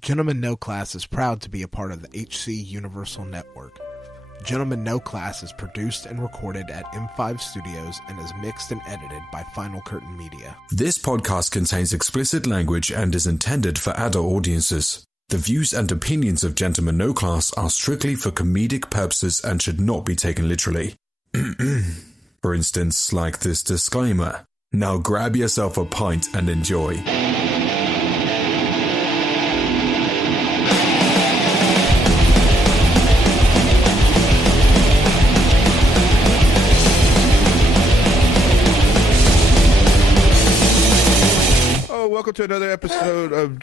Gentlemen No Class is proud to be a part of the HC Universal Network. Gentlemen No Class is produced and recorded at M5 Studios and is mixed and edited by Final Curtain Media. This podcast contains explicit language and is intended for adult audiences. The views and opinions of Gentlemen No Class are strictly for comedic purposes and should not be taken literally. For instance, like this disclaimer. Now grab yourself a pint and enjoy. Welcome to another episode of...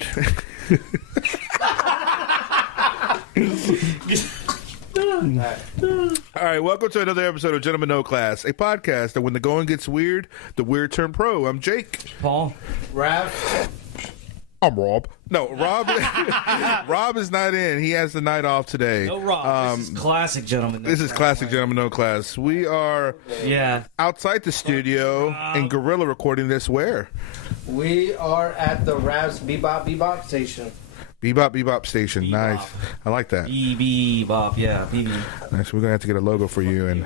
All right, welcome to another episode of Gentlemen No Class, a podcast that when the going gets weird, the weird turn pro. I'm Jake. Paul. Raph. I'm Rob. No, Rob. Rob is not in. He has the night off today. No Rob. This is classic Gentlemen. This is classic Gentlemen No Class. We are outside the studio in Gorilla recording this where? We are at the Rap's Bebop station. Bebop station. Bebop. Nice. I like that. Bebop, yeah. BB. Nice. We're going to have to get a logo for you. And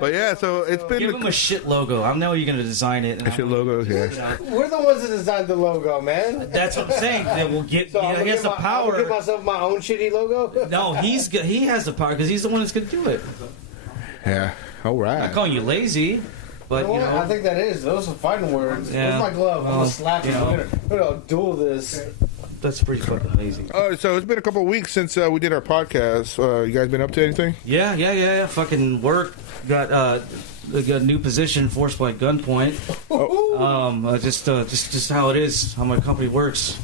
But yeah, so it's been... Give him a shit logo. I know you're going to design it. A shit logo, yeah. We're the ones that designed the logo, man. That's what I'm saying. That we'll get, so he has the power. I'll give myself my own shitty logo? No, he has the power because he's the one that's going to do it. Yeah. All right. I'm not calling you lazy. But, you know, I think that is. Those are fighting words. Yeah. Where's my glove? I'm going to slap you. We're going to duel this. That's pretty fucking lazy. So it's been a couple of weeks since we did our podcast. You guys been up to anything? Yeah. Fucking work. Got a new position, forced by gunpoint. Just how it is, how my company works.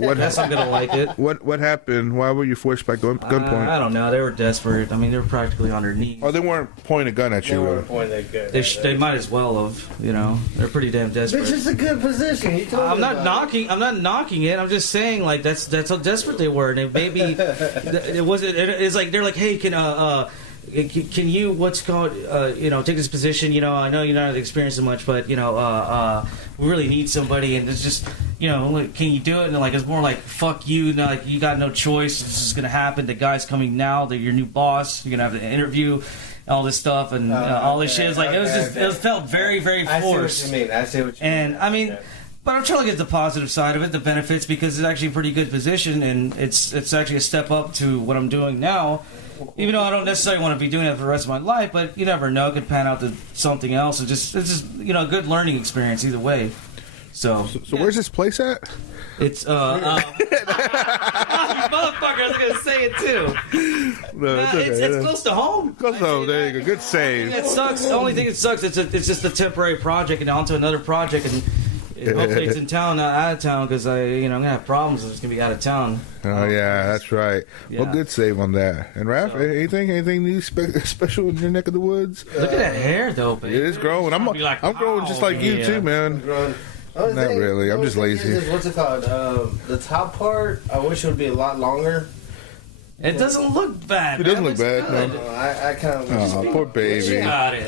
I guess I'm gonna like it. What happened? Why were you forced by gunpoint? I don't know. They were desperate. I mean, they were practically on their knees. Oh, they weren't pointing a gun at you. They weren't pointing a gun. They might as well have. You know, they're pretty damn desperate. This is a good position. I'm not knocking it. I'm just saying, like, that's how desperate they were. And maybe it wasn't. It's like they're like, hey, can you take this position? You know, I know you're not experiencing much, but we really need somebody, and it's just, can you do it? And like, it's more like, fuck you, like, you got no choice. This is gonna happen. The guy's coming now. They're your new boss. You're gonna have the interview, all this stuff, and all this shit. It's like it felt very, very forced. I see what you mean. And I mean. But I'm trying to get the positive side of it, the benefits, because it's actually a pretty good position, and it's actually a step up to what I'm doing now. Even though I don't necessarily want to be doing it for the rest of my life, but you never know, it could pan out to something else. It's just a good learning experience either way. So where's this place at? It's motherfucker, I was gonna say it too. No, it's close to home. Close to home. There you go. Good save. It sucks. The only thing that sucks, it's just a temporary project and onto another project, and hopefully it's in town, not out of town, because I'm gonna have problems if it's gonna be out of town. Oh yeah, that's right. Yeah. Well, good save on that. And Raph, anything new special in your neck of the woods? Look at that hair, though, baby. It is growing. I'm growing just like you too, man. Not really. I'm just lazy. What's it called? The top part, I wish it would be a lot longer. It doesn't look bad. It doesn't look bad. No. I kind of. Oh, poor baby. You got it.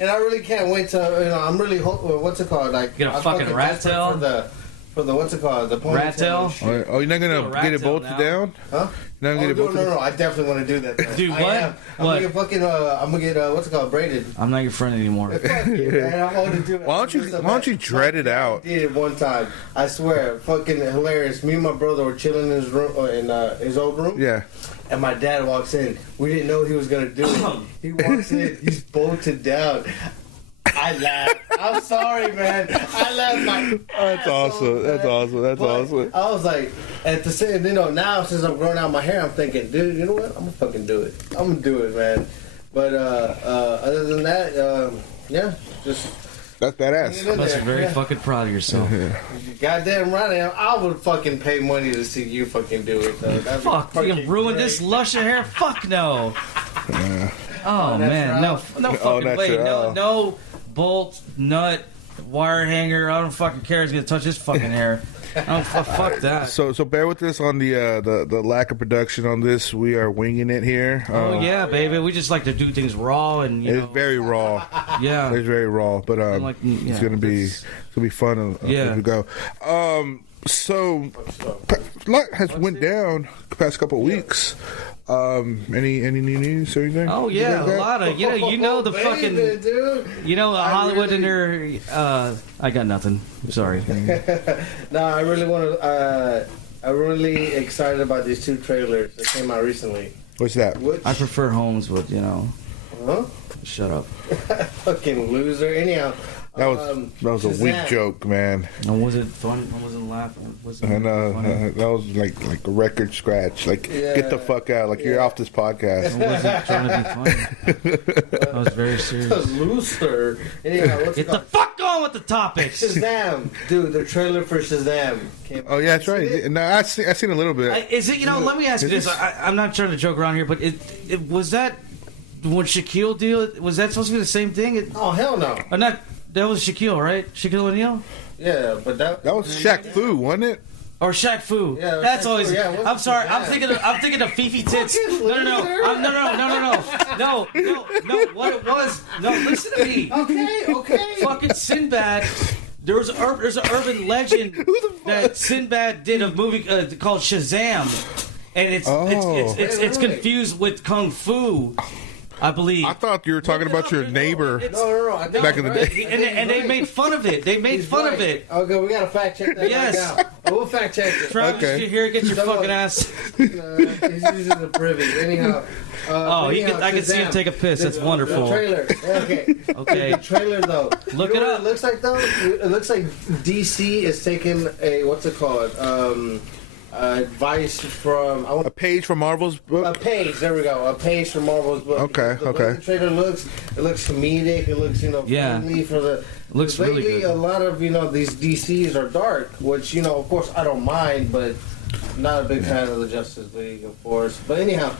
And I really can't wait to. I'm really what's it called? Like, get a fucking rat tail for the what's it called? The ponytail. Rat tail. Oh, you're not gonna get it bolted down? Huh? You're not gonna get it bolted down? No. I definitely want to do that. Dude, what? I'm gonna get what's it called? Braided. I'm not your friend anymore. Fuck you, man. I want to do it. Why don't you dread it out? I did it one time. I swear, fucking hilarious. Me and my brother were chilling in his room, in his old room. Yeah. And my dad walks in. We didn't know he was gonna do it. He walks in. He's bolted down. I laughed. I'm sorry, man. I laughed. That's awesome. That's awesome. I was like, at the same, now since I'm growing out my hair, I'm thinking, dude, you know what? I'm gonna fucking do it. I'm gonna do it, man. But other than that, just. That's badass. You must be very fucking proud of yourself. Goddamn right, I would fucking pay money to see you fucking do it. Though. Fuck, you ruined this lush of hair? Fuck no. Oh man, no fucking way. No bolt, nut, wire hanger. I don't fucking care. He's gonna touch his fucking hair. Fuck that. So bear with us on the lack of production on this. We are winging it here. Oh yeah, baby. We just like to do things raw and it's very raw. Yeah, it's very raw. But it's gonna be fun as we go. So a lot has went down the past couple of weeks. Any new news or anything? Oh yeah, a lot of you know the fucking dude. Hollywood and their I got nothing. I'm sorry. No, I really want to. I'm really excited about these 2 trailers that came out recently. What's that? I prefer Homes, but Huh? Shut up. Fucking loser. Anyhow. That was a weak joke, man. And was it fun? I wasn't laughing. That was like a record scratch. Like, get the fuck out. Like, you're off this podcast. I wasn't trying to be funny. I was very serious. Loser. Anyhow, get the fuck on with the topic. Shazam, dude. The trailer for Shazam came out. Oh yeah, that's right. No, I seen a little bit. Is it? Let me ask you this. I'm not trying to joke around here, but it was that when Shaquille deal? Was that supposed to be the same thing? Oh hell no. Or not. That was Shaquille, right? Shaquille O'Neal? Yeah, but that was Shaq Fu, wasn't it? Or Shaq Fu. Yeah, that's Shaq always. Fu, yeah, I'm sorry. I'm thinking of Fifi Tits. No. What it was? No, listen to me. Okay. Fucking Sinbad. There's an urban legend that Sinbad did a movie called Shazam, and it's confused with Kung Fu. I believe. I thought you were talking about your neighbor. No. Back in the day. And they made fun of it. He's fun of it. Okay, we gotta fact check that. Yes. Right now. We'll fact check it. Travis, you're here. Get your fucking ass. He's using the privy. Anyhow. I can see him take a piss. That's wonderful. The trailer. Okay. The trailer though. Look it up. It looks like though. It looks like DC is taking a what's it called? Advice from a page from Marvel's book. A page, there we go. A page from Marvel's book. Okay. The trailer looks comedic. It looks friendly for the. It looks really good. A lot of these DCs are dark, which of course I don't mind, but not a big fan of the Justice League, of course. But anyhow,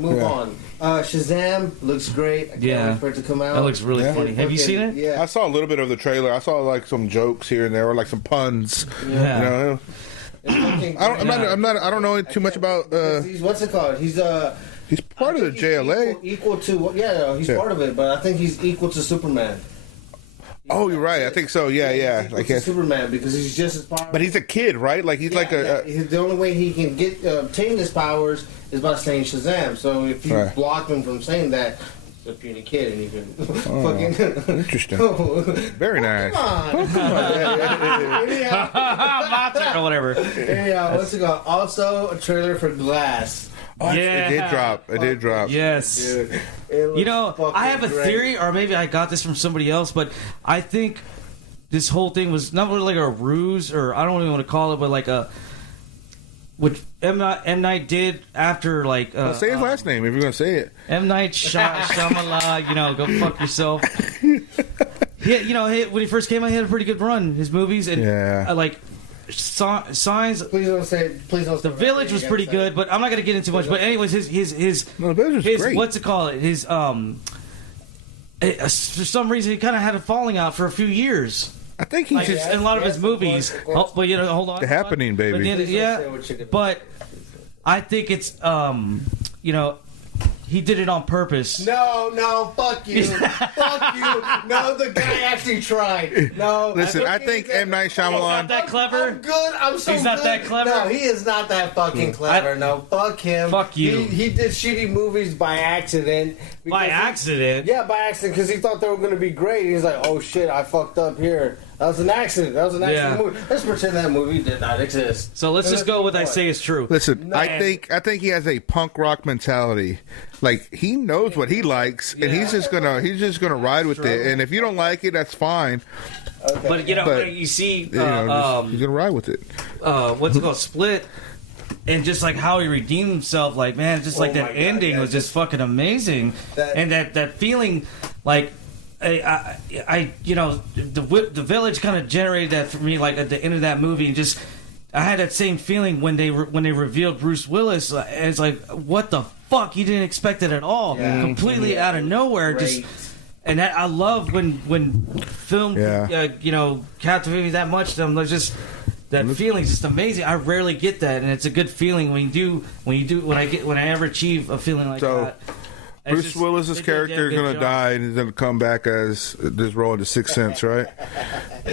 move on. Shazam looks great. I can't wait for it to come out. That looks really funny. Have you seen it? Yeah. I saw a little bit of the trailer. I saw like some jokes here and there, or like some puns. Yeah. I don't know too much about. What's it called? He's part of the JLA. Equal to he's part of it, but I think he's equal to Superman. Oh, you're right. I think so. Yeah. Like Superman because he's just as powerful. But he's a kid, right? Like he's the only way he can obtain his powers is by saying Shazam. So if you block him from saying that. A puny kid, and you can fucking interesting. Very nice. Come on. Or whatever. Anyhow, what's it called? Also, a trailer for Glass. It did drop. Yes. Dude, I have a theory, or maybe I got this from somebody else, but I think this whole thing was not really like a ruse, or I don't even want to call it, but like what M. Night did after say his last name if you're gonna say it. M. Night Shyamalan, go fuck yourself. When he first came out, he had a pretty good run. His movies and Signs. Please don't say. The Village was pretty good, but I'm not gonna get into much. But anyways, his The Village was great. What's it called? His for some reason he kind of had a falling out for a few years. I think he's in a lot of his movies. But hold on. The Happening, baby. But I think it's he did it on purpose. No, fuck you. Fuck you. No, the guy actually tried. No. Listen, I think M. Night Shyamalan. He's not that clever. I'm good. I'm so He's not good. that clever. No, he is not that fucking clever. No, fuck him. Fuck you. He did shitty movies by accident. By accident? Yeah, by accident, because he thought they were going to be great. He's like, oh shit, I fucked up here. That was an accident. Movie. Let's pretend that movie did not exist. So let's just go with I say is true. Listen, I think he has a punk rock mentality. Like he knows what he likes, and he's just gonna ride with it. And if you don't like it, that's fine. Okay. But you see, he's gonna ride with it. What's it called? Split. And just like how he redeemed himself, like man, just like that ending was just fucking amazing, and that feeling, like the Village kind of generated that for me, like at the end of that movie, and just I had that same feeling when they revealed Bruce Willis. And it's like what the fuck, you didn't expect it at all, completely out of nowhere, just And I love when film, captivate me that much. I'm just that feeling's just amazing. I rarely get that, and it's a good feeling when I ever achieve a feeling like that. Bruce Willis's character is going to die, and he's going to come back as this role in The Sixth Sense, right?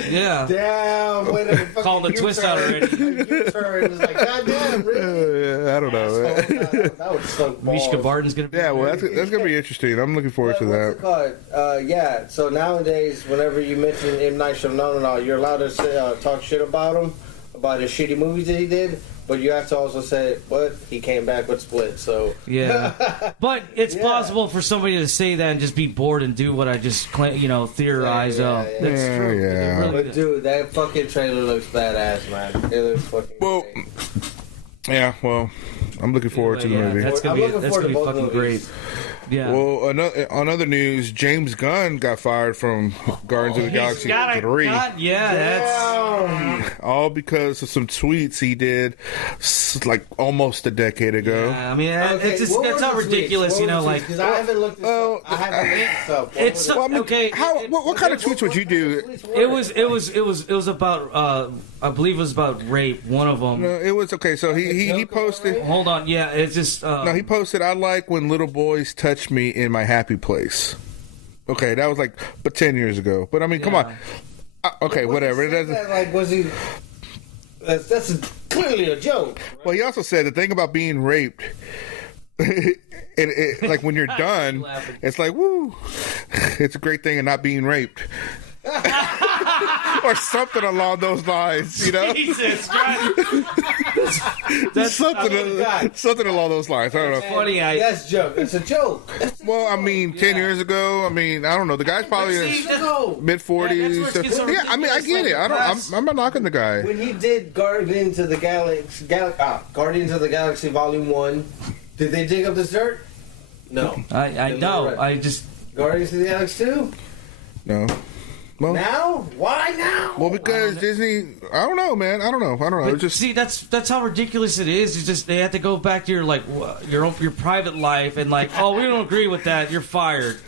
Yeah. Damn. Wait a called the twist out already. It's like, God damn, really? I don't know. That would suck balls. Mishka Barton's going to be that's going to be interesting. I'm looking forward to that. What's it called? So nowadays, whenever you mention M. Night Shyamalan, you're allowed to say, talk shit about him, about his shitty movies that he did. But you have to also say, but he came back with Split, so... Yeah. But it's possible for somebody to say that and just be bored and do what I just, theorize. That's true. Yeah. Really but, dude, that fucking trailer looks badass, man. It looks fucking great. Yeah, well, I'm looking forward to the movie. That's going to be fucking great. Yeah. Well, on other news, James Gunn got fired from Guardians of the Galaxy 3. That's all because of some tweets he did like almost a decade ago. Yeah, I mean, that's not ridiculous, because I haven't looked this up. I haven't looked this up. Okay. What kind of tweets would you do? It was about I believe it was about rape. One of them. No, it was okay. So he posted. Hold on. Yeah, it's just. No, he posted. I like when little boys touch me in my happy place. Okay, that was but 10 years ago. But I mean, come on. Okay, whatever. Was he? That's clearly a joke. Well, he also said the thing about being raped. Like when you're done, it's like woo. It's a great thing of not being raped. Or something along those lines, Jesus Christ. That's something along those lines. I don't know. Funny, that's a joke. It's a joke. Well, I mean, 10 years ago. I mean, I don't know. The guy's probably in mid 40s. Yeah, I mean, I get it. I'm not knocking the guy. When he did Guardians of the Galaxy Volume 1, did they dig up this dirt? No. I know. I just Guardians of the Galaxy 2? No. Well, now? Why now? Well, because Disney, I don't know, man. I don't know. But see, that's how ridiculous it is. It's just they have to go back to your private life and we don't agree with that. You're fired.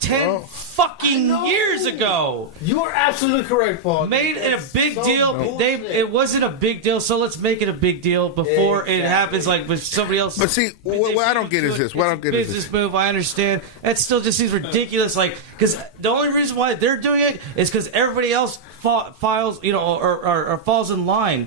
10 fucking years ago. You are absolutely correct, Paul. Made it a big deal. It wasn't a big deal, so let's make it a big deal before it happens with somebody else. But see, what I don't get is this. What I don't get is this. Business move, I understand. It still just seems ridiculous. Because the only reason why they're doing it is because everybody else files, or falls in line.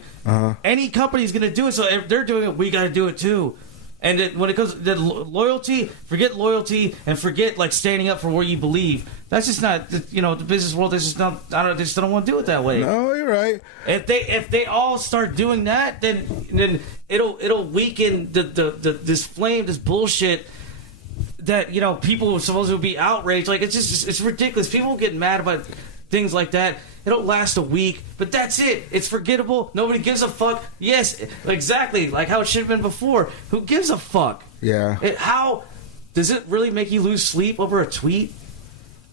Any company's going to do it, so if they're doing it, we got to do it too. And when it comes to loyalty, forget loyalty and forget standing up for what you believe. That's just not the business world. That's just not. They just don't want to do it that way. No, you're right. If they all start doing that, then it'll weaken this flame, this bullshit that people are supposed to be outraged. It's ridiculous. People get mad about things like that. It'll last a week, but that's it. It's forgettable. Nobody gives a fuck. Yes, exactly, like how it should have been before. Who gives a fuck? Yeah. How does it really make you lose sleep over a tweet?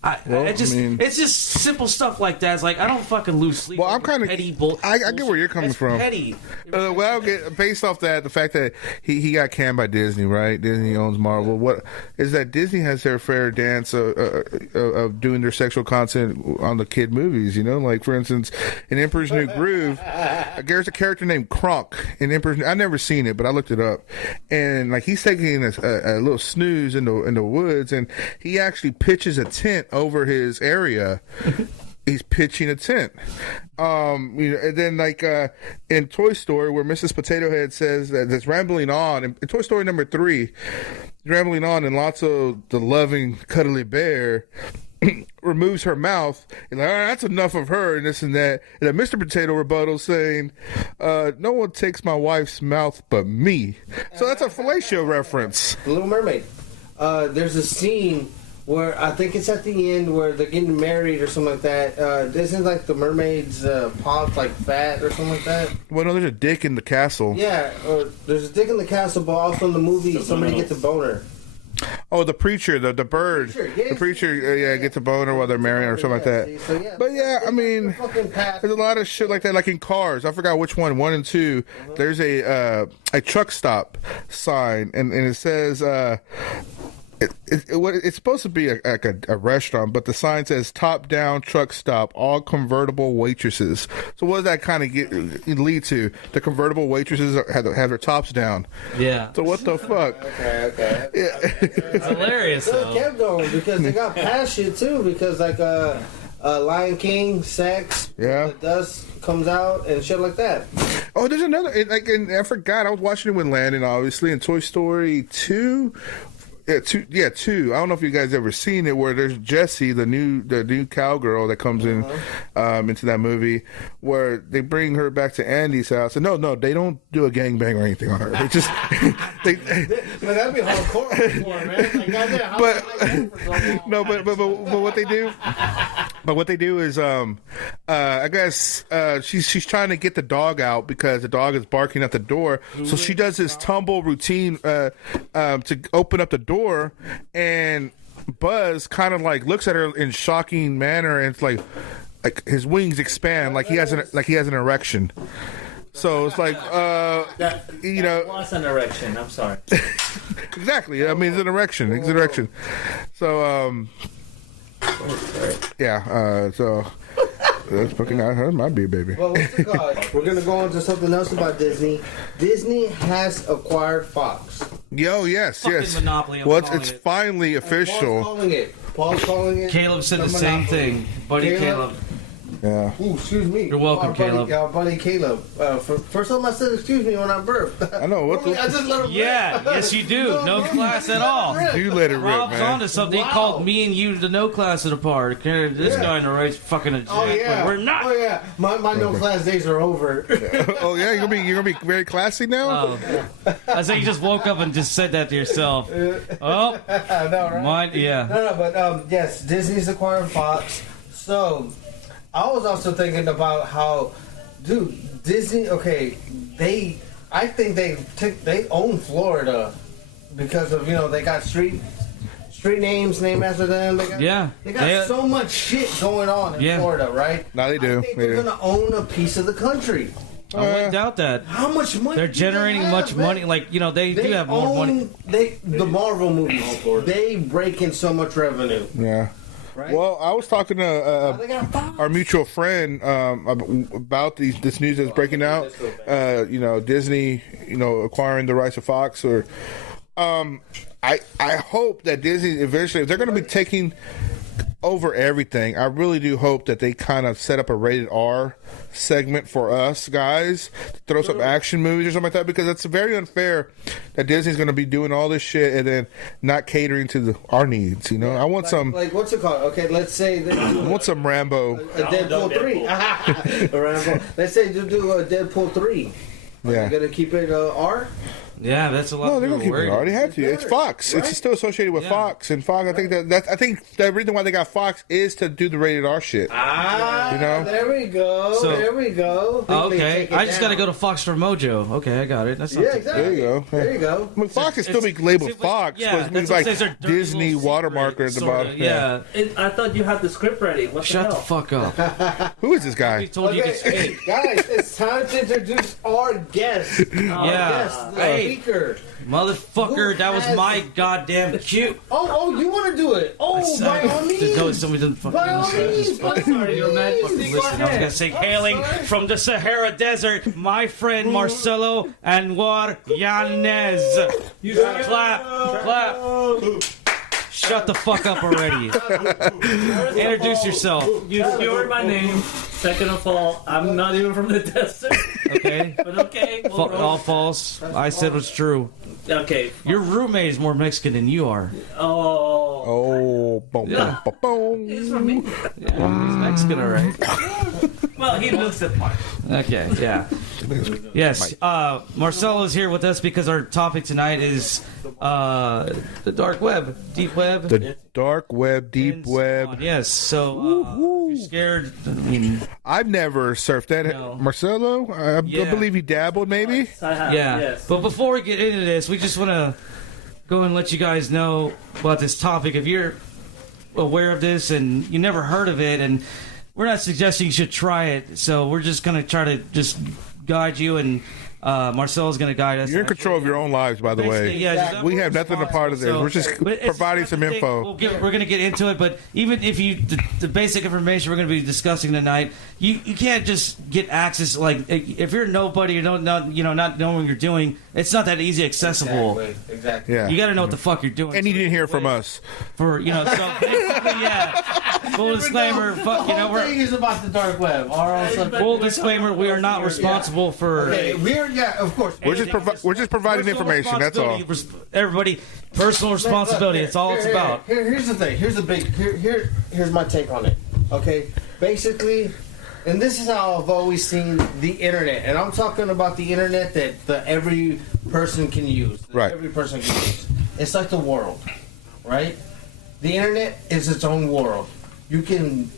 It's just simple stuff like that. It's I don't fucking lose sleep. Well, I'm kind of petty bullshit. I get where you're coming from. Petty. Well, based off that, the fact that he got canned by Disney, right? Disney owns Marvel. What is that? Disney has their fair dance of doing their sexual content on the kid movies. For instance, in Emperor's New Groove, there's a character named Kronk in Emperor's. I've never seen it, but I looked it up, and he's taking a little snooze in the woods, and he actually pitches a tent over his area. He's pitching a tent. And then in Toy Story, where Mrs. Potato Head says that's rambling on, in Toy Story number 3, rambling on, and Lotso, the loving, cuddly bear, removes her mouth, and all right, that's enough of her, and this and that. And then Mr. Potato rebuttals saying, no one takes my wife's mouth but me. So that's a fellatio reference. The Little Mermaid. There's a scene where I think it's at the end where they're getting married or something like that. Isn't the mermaid's popped fat or something like that? Well, no, there's a dick in the castle. Yeah, there's a dick in the castle, but also in the movie somebody gets a boner. Oh, the preacher, the bird. The preacher, gets a boner while they're marrying or something like that. So, yeah, but yeah, I mean, there's a lot of shit like that, like in Cars. I forgot which one, 1 and 2. There's a truck stop sign, and it says, it's supposed to be a restaurant, but the sign says top down truck stop, all convertible waitresses. So what does that kind of lead to? The convertible waitresses have their tops down. Yeah. So what the fuck? Okay. Yeah. It's hilarious. So it kept going because they got past shit too. Because like Lion King, sex, the dust comes out and shit like that. Oh, there's another. And I forgot. I was watching it with Landon, obviously, in Toy Story 2. Yeah, 2. I don't know if you guys ever seen it, where there's Jessie, the new cowgirl that comes in into that movie, where they bring her back to Andy's house. And no, they don't do a gangbang or anything on her. They just But that'd be hardcore, man. Like, but what they do. But what they do is, I guess she's trying to get the dog out because the dog is barking at the door. So she does this tumble routine to open up the door, and Buzz kind of like looks at her in shocking manner, and it's like his wings expand, like he has an erection. So it's like, What's an erection? I'm sorry. Exactly. I mean, it's an erection. It's an erection. So, so that's fucking out. That might be a baby. Well, what's it called? We're gonna go on to something else about Disney. Disney has acquired Fox. Yes. Monopoly. It's finally official. Paul's calling it. Caleb said the same thing. Buddy Caleb. Yeah. Ooh, excuse me. You're welcome, Caleb. Our buddy Caleb. First time I said excuse me when I burped. I know. I just let him rip. Yes, you do. No class at all. You let it rip, Rob's man. onto something. He called me and you the no class at a park. This guy in the race fucking a jack, but we're not. Oh yeah. My no class days are over. Oh yeah, you're gonna be very classy now. I say you just woke up and just said that to yourself. Oh, I know, right? mine, yeah. No, but yes, Disney's acquiring Fox. So I was also thinking about how, dude, Disney. Okay, I think they own Florida because of they got street names named after them. They got so much shit going on in Florida, right? No, they do. I think they're gonna own a piece of the country. I wouldn't doubt that. How much money? They're generating much money. Like they do have more money. The Marvel movies, they break in so much revenue. Yeah. Right? Well, I was talking to our mutual friend about this news that's breaking out. Disney, acquiring the rights of Fox. Or I hope that Disney eventually, if they're going to be taking over everything, I really do hope that they kind of set up a rated R segment for us guys to throw some action movies or something like that, because it's very unfair that Disney's going to be doing all this shit and then not catering to our needs. I want some what's it called? Okay, let's say I want some Rambo. A Deadpool 3. A Rambo. Let's say you do a Deadpool 3. Are you gonna keep it R? Yeah, that's a lot. No, they're gonna keep it R. They have to. It's Fox. Right? It's still associated with Fox, and Fox. I think the reason why they got Fox is to do the rated R shit. There we go. There we go. Okay, I just gotta go to Fox for Mojo. Okay, I got it. That's not exactly. There you go. There you go. I mean, Fox can still be labeled Fox, but it's like Disney watermarker at the bottom. Yeah. I thought you had the script ready. Shut the fuck up. Who is this guy? Okay, guys, it's time to introduce our guest. Hey, motherfucker, that was my goddamn cue. Oh, you want to do it? Oh, by all means. No, somebody doesn't fucking listen. I was gonna say, hailing from the Sahara Desert, my friend Marcelo Anwar Yanez. Clap. Shut the fuck up already. Introduce yourself. You heard my name. Second of all, I'm not even from the desert. Okay. But okay. All false. I said what's true. Okay. Your roommate is more Mexican than you are. Oh. Boom, Yeah. boom, boom. He's from me. Yeah, he's Mexican, all right. Well, he looks the part. Okay, yeah. Yes, Marcelo's here with us because our topic tonight is the dark web, deep web. The dark web, deep web. Yes, so if you're scared. I've never surfed that. No. Marcelo, I believe he dabbled, maybe. I have, Yeah, yes. but before we get into this, we just want to go and let you guys know about this topic. If you're aware of this and you never heard of it, and we're not suggesting you should try it, so we're just going to try to just guide you and Marcelo's going to guide us. You're in control of your own lives, by the way. Yeah, we have nothing a part of this. We're just providing some info. We're going to get into it, but even if the basic information we're going to be discussing tonight, you can't just get access. Like if you're nobody, you not knowing what you're doing, it's not that easy accessible. Exactly. Yeah. You got to know what the fuck you're doing. And you didn't hear from us. So basically, full disclaimer. We're thing about the dark web. Full disclaimer: we are not responsible for. Okay, of course. We're just providing information. That's all. Everybody, personal responsibility. It's all it's about. Here's the thing. Here's my take on it. Okay, basically, and this is how I've always seen the internet, and I'm talking about the internet that every person can use. Right. Every person can use. It's like the world, right? The internet is its own world. You can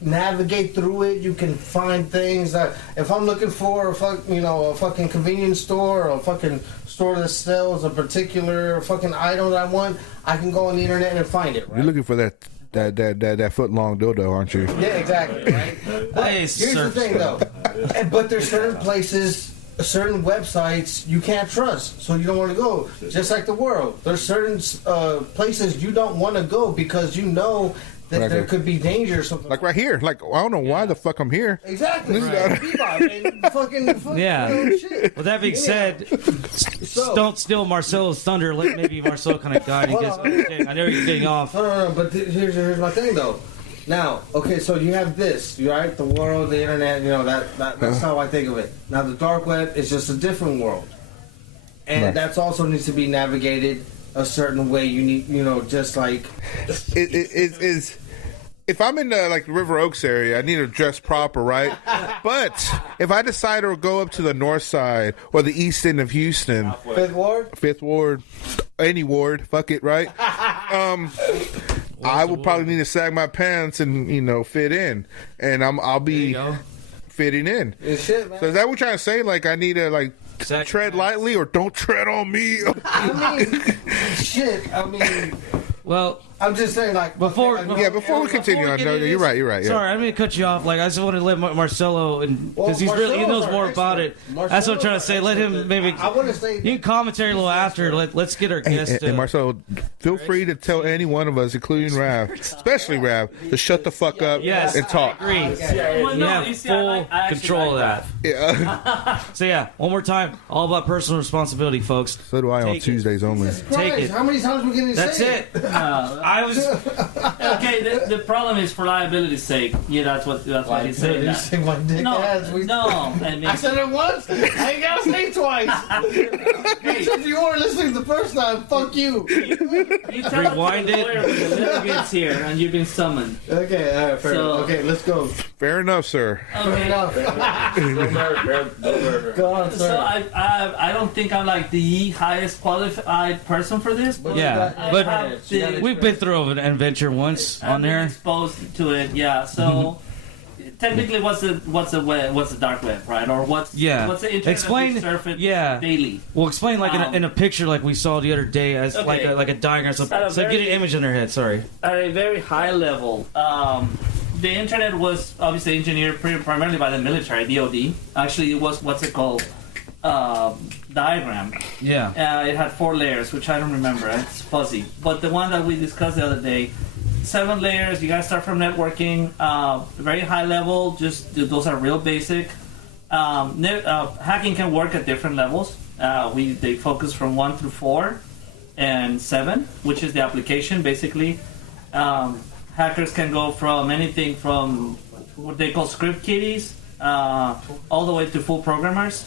navigate through it. You can find things that if I'm looking for a fucking convenience store or a fucking store that sells a particular fucking item that I want, I can go on the internet and find it. Right? You're looking for that foot long dildo, aren't you? Yeah, exactly. Right. But here's the thing, though. But there's certain places, certain websites you can't trust, so you don't want to go. Just like the world, there's certain places you don't want to go because you know that there could be danger or something. Like right here. Like, I don't know why the fuck I'm here. Exactly. Right. Yeah. Shit. With that being said, don't steal Marcelo's thunder. Let maybe Marcelo kind of guide you guys. I know you're getting off. No. But here's my thing, though. Now, okay, so you have this, right? The world, the internet, that's how I think of it. Now, the dark web is just a different world. And that's also needs to be navigated a certain way. You need, just like... If I'm in the River Oaks area, I need to dress proper, right? But if I decide to go up to the north side or the east end of Houston... Fifth Ward, any ward, fuck it, right? I will probably need to sag my pants and, fit in. And I'll be fitting in. Shit, man. So is that what you're trying to say? Like, I need to, tread lightly or don't tread on me? Well, I'm just saying, before we continue on, you're right. Yeah. Sorry, I'm going to cut you off. I just want to let Marcelo, because he knows more about it. That's what I'm trying to say. Let him maybe. I want to say you can commentary a little after. Let's get our guest. And Marcelo, feel free to tell any one of us, including Rav, especially Rav, to shut the fuck up and talk. I agree. You have full control of that. Yeah. So one more time, all about personal responsibility, folks. So do I on Tuesdays only. Take it. How many times are we going to say it? That's it. I was okay. The problem is for liability's sake. Yeah, that's what he's saying. You say my dick ass. I said it once. I ain't gotta say it twice. Hey, if you weren't listening the first time, fuck you. You tell rewind it. Litigants here, and you've been summoned. Okay, all right, fair enough. Okay, let's go. Fair enough, sir. Okay. enough. Go on, sir. So I don't think I'm the highest qualified person for this. But we've been through an adventure once on there. Exposed to it, yeah. So technically, what's the dark web, right? Or what's the internet? Explain. Daily. Well, explain in a picture like we saw the other day as like a diagram. So get an image in their head. Sorry. At a very high level, the internet was obviously engineered primarily by the military, DoD. Actually, it was what's it called? Diagram. Yeah. It had 4 layers, which I don't remember. It's fuzzy. But the one that we discussed the other day, 7 layers. You gotta start from networking. Very high level. Just those are real basic. Hacking can work at different levels. They focus from 1 through 4 and 7, which is the application basically. Hackers can go from anything from what they call script kiddies all the way to full programmers.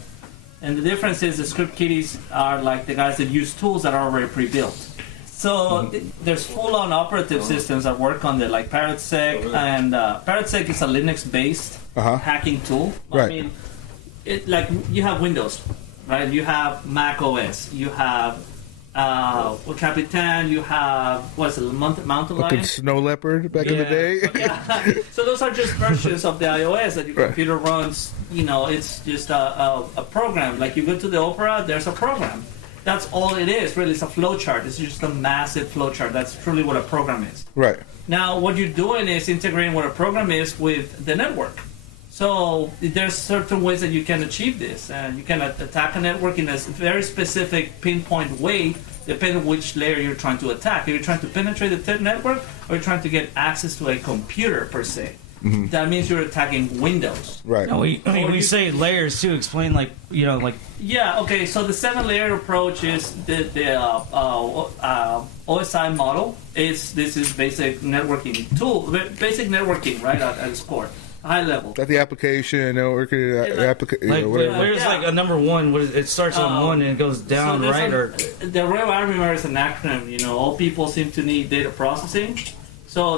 And the difference is the script kiddies are like the guys that use tools that are already pre-built. So there's full-on operative systems that work on it, like ParrotSec, and ParrotSec is a Linux-based hacking tool. Right. I mean, you have Windows, right? You have Mac OS, you have Capitan, you have Mountain Lion? Fucking Snow Leopard back in the day. So those are just versions of the iOS that your computer runs. It's just a program. Like you go to the Opera, there's a program. That's all it is, really. It's a flowchart. It's just a massive flowchart. That's truly what a program is. Right. Now, what you're doing is integrating what a program is with the network. So there's certain ways that you can achieve this, and you can attack a network in a very specific pinpoint way, depending on which layer you're trying to attack. If you're trying to penetrate the network, or you're trying to get access to a computer per se. Mm-hmm. That means you're attacking Windows. Right. No, we say layers too. Explain Yeah. Okay. So the 7-layer approach is the OSI model. This is basic networking tool, basic networking, right at its core, high level. At the application, networking, whatever. There's like a number one. It starts on one and it goes down, right? The way I remember is an acronym. All people seem to need data processing. So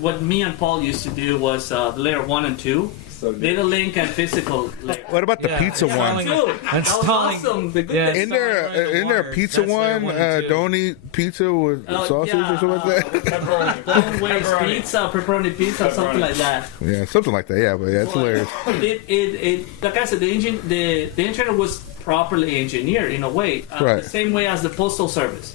what me and Paul used to do was layer 1 and 2, data link and physical layer. What about the pizza one? That was awesome. In there pizza one, don't eat pizza with sausage or something like that? Don't waste pizza, pepperoni pizza, something like that. Yeah, something like that. Yeah, but it's hilarious. Like I said, the internet was properly engineered in a way, the same way as the postal service.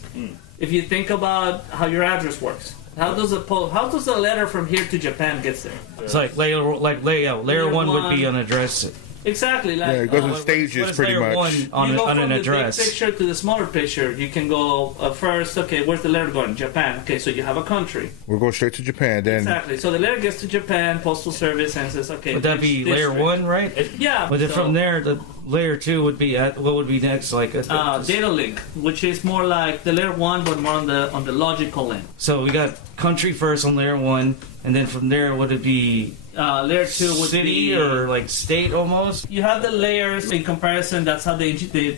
If you think about how your address works. How does a letter from here to Japan get there? It's like layer one would be an address. Exactly. It goes in stages pretty much. On an address. The big picture to the smaller picture. You can go first. Okay, where's the letter going? Japan. Okay, so you have a country. We're going straight to Japan then. Exactly. So the letter gets to Japan. Postal Service and says, okay. Would that be layer 1, right? Yeah. But then from there, the layer 2 would be what would be next? Like data link, which is more like the layer 1, but more on the logical end. So we got country first on layer 1, and then from there, would it be? Layer 2 would city be, or like state almost. You have the layers in comparison. That's how the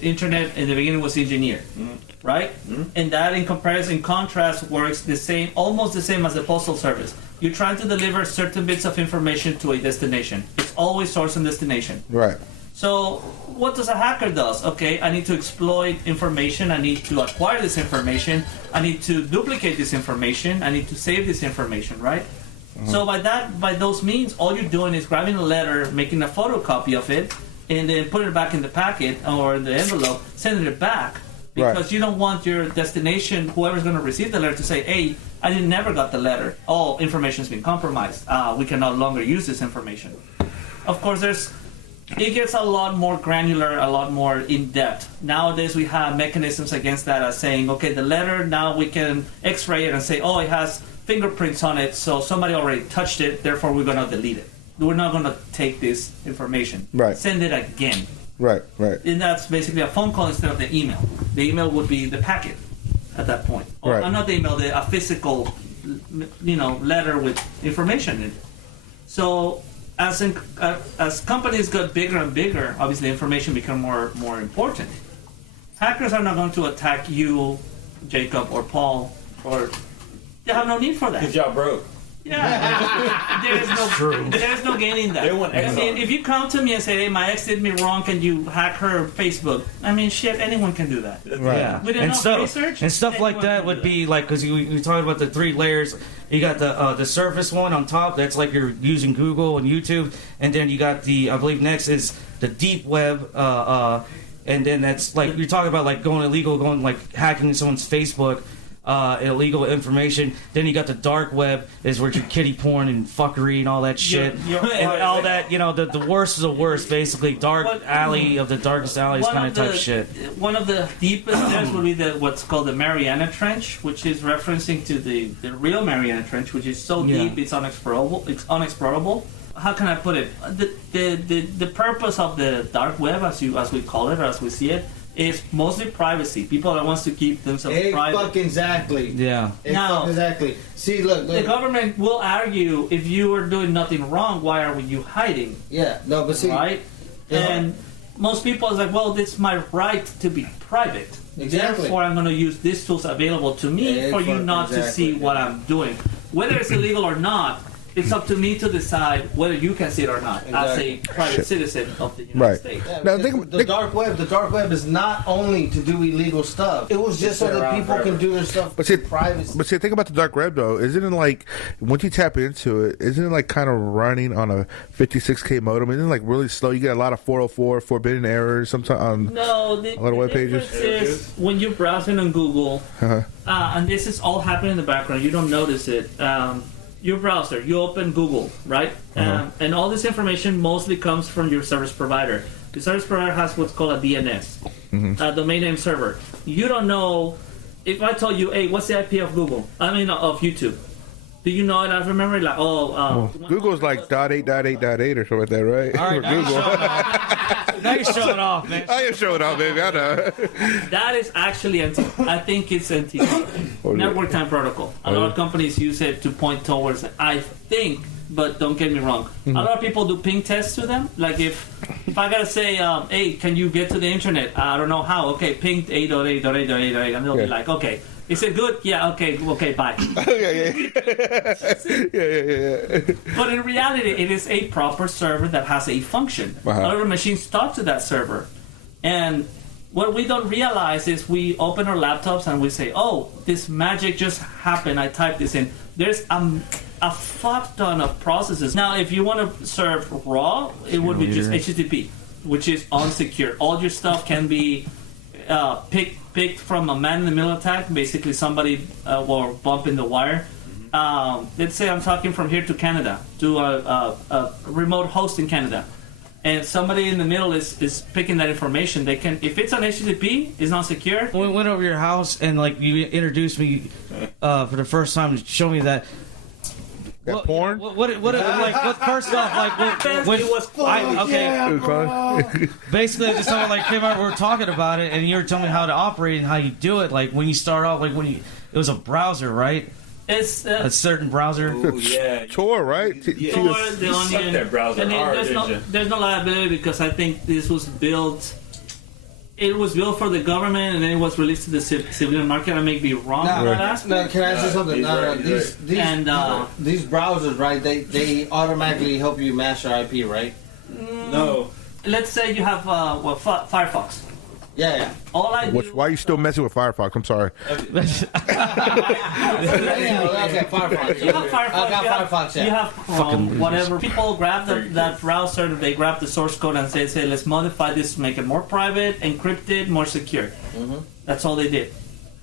internet in the beginning was engineered, right? And that in comparison, contrast works almost the same as the postal service. You're trying to deliver certain bits of information to a destination. It's always source and destination. Right. So what does a hacker does? Okay, I need to exploit information. I need to acquire this information. I need to duplicate this information. I need to save this information, right? So by those means, all you're doing is grabbing a letter, making a photocopy of it, and then putting it back in the packet or the envelope, sending it back. Because you don't want your destination, whoever's going to receive the letter, to say, hey, I never got the letter. All information's been compromised. We can no longer use this information. Of course, it gets a lot more granular, a lot more in-depth. Nowadays, we have mechanisms against that as saying, okay, the letter, now we can x-ray it and say, oh, it has fingerprints on it, so somebody already touched it, therefore we're going to delete it. We're not going to take this information. Right. Send it again. Right. And that's basically a phone call instead of the email. The email would be the packet at that point. Or not the email, a physical, letter with information in it. So as companies got bigger and bigger, obviously information become more important. Hackers are not going to attack you, Jacob, or Paul, or they have no need for that. Because y'all broke. Yeah. There's no gain in that. I mean, if you come to me and say, hey, my ex did me wrong, can you hack her Facebook? I mean, shit, anyone can do that. Right. Yeah. With enough research. And stuff like that would be like, because we talked about the 3 layers. You got the surface one on top. That's like you're using Google and YouTube. And then you got I believe next is the deep web. And then that's like, you're talking about like going illegal, like hacking someone's Facebook. Illegal information. Then you got the dark web, is where your kitty porn and fuckery and all that shit, and all that. The worst of the worst, basically. Dark alley of the darkest alleys, kind of type shit. One of the deepest layers would be what's called the Mariana Trench, which is referencing to the real Mariana Trench, which is so deep it's unexplorable. How can I put it? The purpose of the dark web, as we call it or as we see it, is mostly privacy. People that wants to keep themselves private. Exactly. Yeah. Exactly. See, look. The government will argue, if you are doing nothing wrong, why are you hiding? Yeah. No, but see. Right? And most people is like, well, it's my right to be private. Exactly. Therefore, I'm going to use these tools available to me for you not to see what I'm doing. Whether it's illegal or not, it's up to me to decide whether you can see it or not as a private citizen of the United States. Yeah, now, the dark web is not only to do illegal stuff. It was just so that people can do their stuff privacy. But see, think about the dark web though. Isn't it like once you tap into it, isn't it like kind of running on a 56K modem? Isn't it like really slow? You get a lot of 404 forbidden errors sometimes on a lot of web pages. Is when you're browsing on Google, and this is all happening in the background, you don't notice it. your browser, you open Google, right? And all this information mostly comes from your service provider. The service provider has what's called a DNS, domain name server. You don't know, if I told you, hey, what's the IP of Google? I mean, of YouTube. Do you know it? I remember like, Google's like .8.8.8 or something like that, right? All right, now you're showing off, man. I am showing off, baby. I know. That is actually I think it's NTP, Network Time Protocol. A lot of companies use it to point towards it. I think, but don't get me wrong. A lot of people do ping tests to them. Like if I gotta say, hey, can you get to the internet? I don't know how. Okay, ping 8.8.8.8.8, and they'll be like, okay. Is it good? Yeah, okay, bye. Yeah. But in reality, it is a proper server that has a function. Other machines talk to that server. And what we don't realize is we open our laptops and we say, oh, this magic just happened. I typed this in. There's a fuck ton of processes. Now, if you want to serve raw, it would be just HTTP, which is unsecure. All your stuff can be picked from a man-in-the-middle attack. Basically, somebody will bump in the wire. Let's say I'm talking from here to Canada, to a remote host in Canada, and somebody in the middle is picking that information. They can, if it's on HTTP, it's not secure. We went over your house and like you introduced me for the first time to show me that. That porn? First off, when it was fun. Basically, I just like came out, we were talking about it, and you were telling me how to operate and how you do it. Like when you start off, it was a browser, right? It's a certain browser. Ooh, yeah. Tor, right? Tor, the Onion. That browser hard, there's no liability because I think this was built. It was built for the government and then it was released to the civilian market. I may be wrong. Can I ask you something? These browsers, right? They automatically help you mask your IP, right? No. Let's say you have Firefox. Yeah. Why are you still messing with Firefox? I'm sorry. Firefox. You have Firefox. You have Chrome, whatever. People grab that browser, they grab the source code and say, let's modify this to make it more private, encrypted, more secure. That's all they did.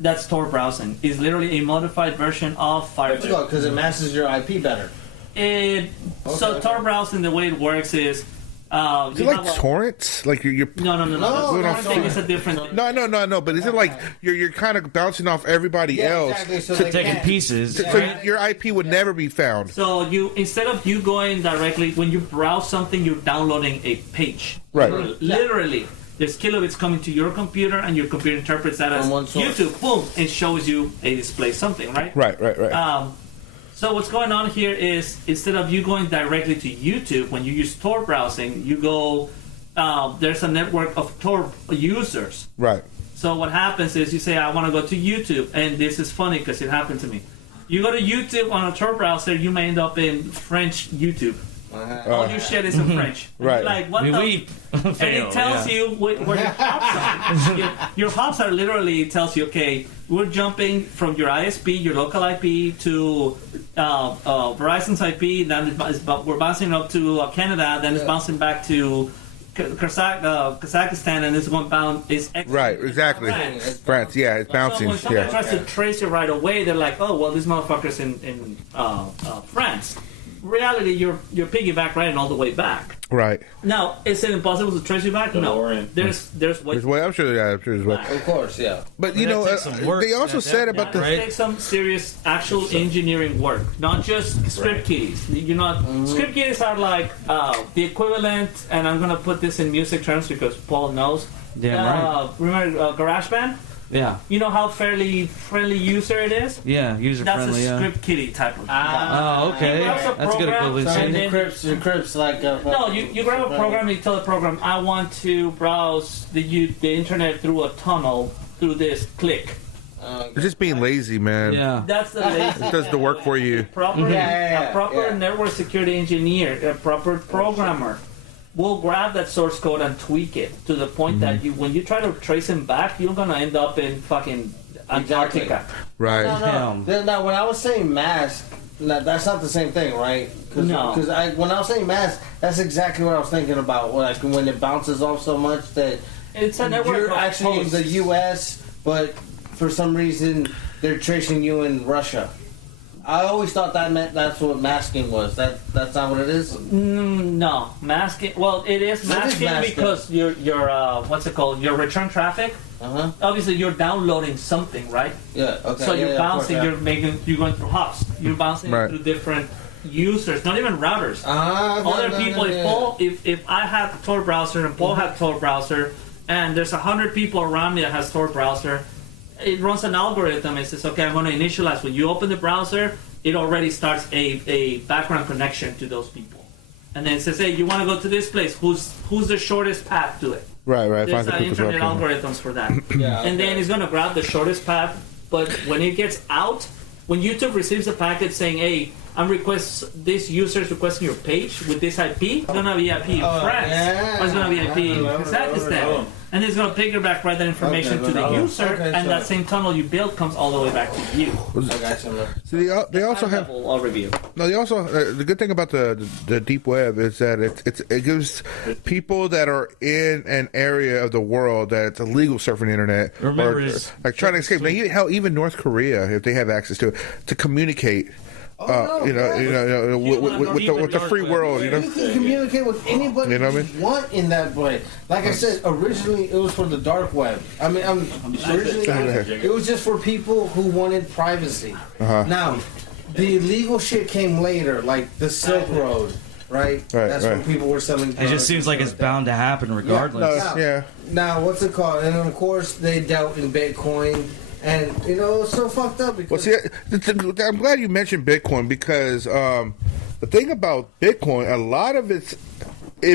That's Tor browsing. It's literally a modified version of Firefox. Because it masks your IP better. So Tor browsing, the way it works is, is it like torrents? Like you're No. I think it's a different thing. No. But is it like you're kind of bouncing off everybody else? Exactly. So to taking pieces. So your IP would never be found. So instead of you going directly, when you browse something, you're downloading a page. Right. Literally. There's kilobits coming to your computer, and your computer interprets that as YouTube. Boom, and shows you a display something, right? Right. So what's going on here is instead of you going directly to YouTube, when you use Tor browsing, you go. There's a network of Tor users. Right. So what happens is you say, I want to go to YouTube, and this is funny because it happened to me. You go to YouTube on a Tor browser, you may end up in French YouTube. All your shit is in French. Right. Like, what the... And it tells you where your hops are. Your hops are literally tells you, okay, we're jumping from your ISP, your local IP, to Verizon's IP, then we're bouncing up to Canada, then it's bouncing back to Kazakhstan, and it's going bound. Right, exactly. France, yeah, it's bouncing. So when somebody tries to trace it right away, they're like, oh, well, this motherfucker's in France. Reality, you're piggyback riding all the way back. Right. Now, is it impossible to trace you back? No. There's ways. There's way. I'm sure there's way. Of course, yeah. But you know, they also said about the. It takes some serious actual engineering work, not just script keys. You're not script keys are like the equivalent, and I'm gonna put this in music terms because Paul knows. Damn right. Remember GarageBand? Yeah. You know how fairly friendly user it is? Yeah, user friendly. That's a script kiddie type of. Oh, okay. That's a good equivalent. It encrypts like. No, you grab a program. You tell the program, I want to browse the internet through a tunnel through this. Click. It's just being lazy, man. Yeah. That's the lazy. It does the work for you. A proper network security engineer, a proper programmer, will grab that source code and tweak it to the point that when you try to trace him back, you're gonna end up in fucking Antarctica. Right. No. Now, when I was saying mask, that's not the same thing, right? No. Because when I was saying mask, that's exactly what I was thinking about. Like when it bounces off so much that it's a network. You're actually in the U.S., but for some reason they're tracing you in Russia. I always thought that meant that's what masking was. That's not what it is. No, masking. Well, it is masking because your what's it called? Your return traffic. Obviously, you're downloading something, right? Yeah. Okay. So you're bouncing. Course, You're going through hops. You're bouncing through different users, not even routers. Other people. If I have Tor browser and Paul have Tor browser, and there's 100 people around me that has Tor browser, it runs an algorithm. It says, okay, I'm going to initialize. When you open the browser, it already starts a background connection to those people, and then it says, hey, you want to go to this place? Who's the shortest path to it? Right. There's internet algorithms for that. And then it's going to grab the shortest path. But when it gets out, when YouTube receives a packet saying, hey, this user's requesting your page with this IP, it's going to be IP in France. Or it's going to be IP in Kazakhstan. And it's going to piggyback right that information to the user, and that same tunnel you built comes all the way back to you. I got you. So they also have overview. No, they also the good thing about the deep web is that it gives people that are in an area of the world that it's illegal surfing the internet, Remember, or like trying to escape. Now, hell, even North Korea, if they have access to it, to communicate. With the free world, You can communicate with anybody you want in that way. Like I said, originally it was for the dark web. Originally it was just for people who wanted privacy. Now, the illegal shit came later, like the Silk Road, right? That's when people were selling drugs. It just seems like it's bound to happen regardless. Now, what's it called? And of course, they dealt in Bitcoin. And, it's so fucked up because... Well, see, I'm glad you mentioned Bitcoin because the thing about Bitcoin, a lot of it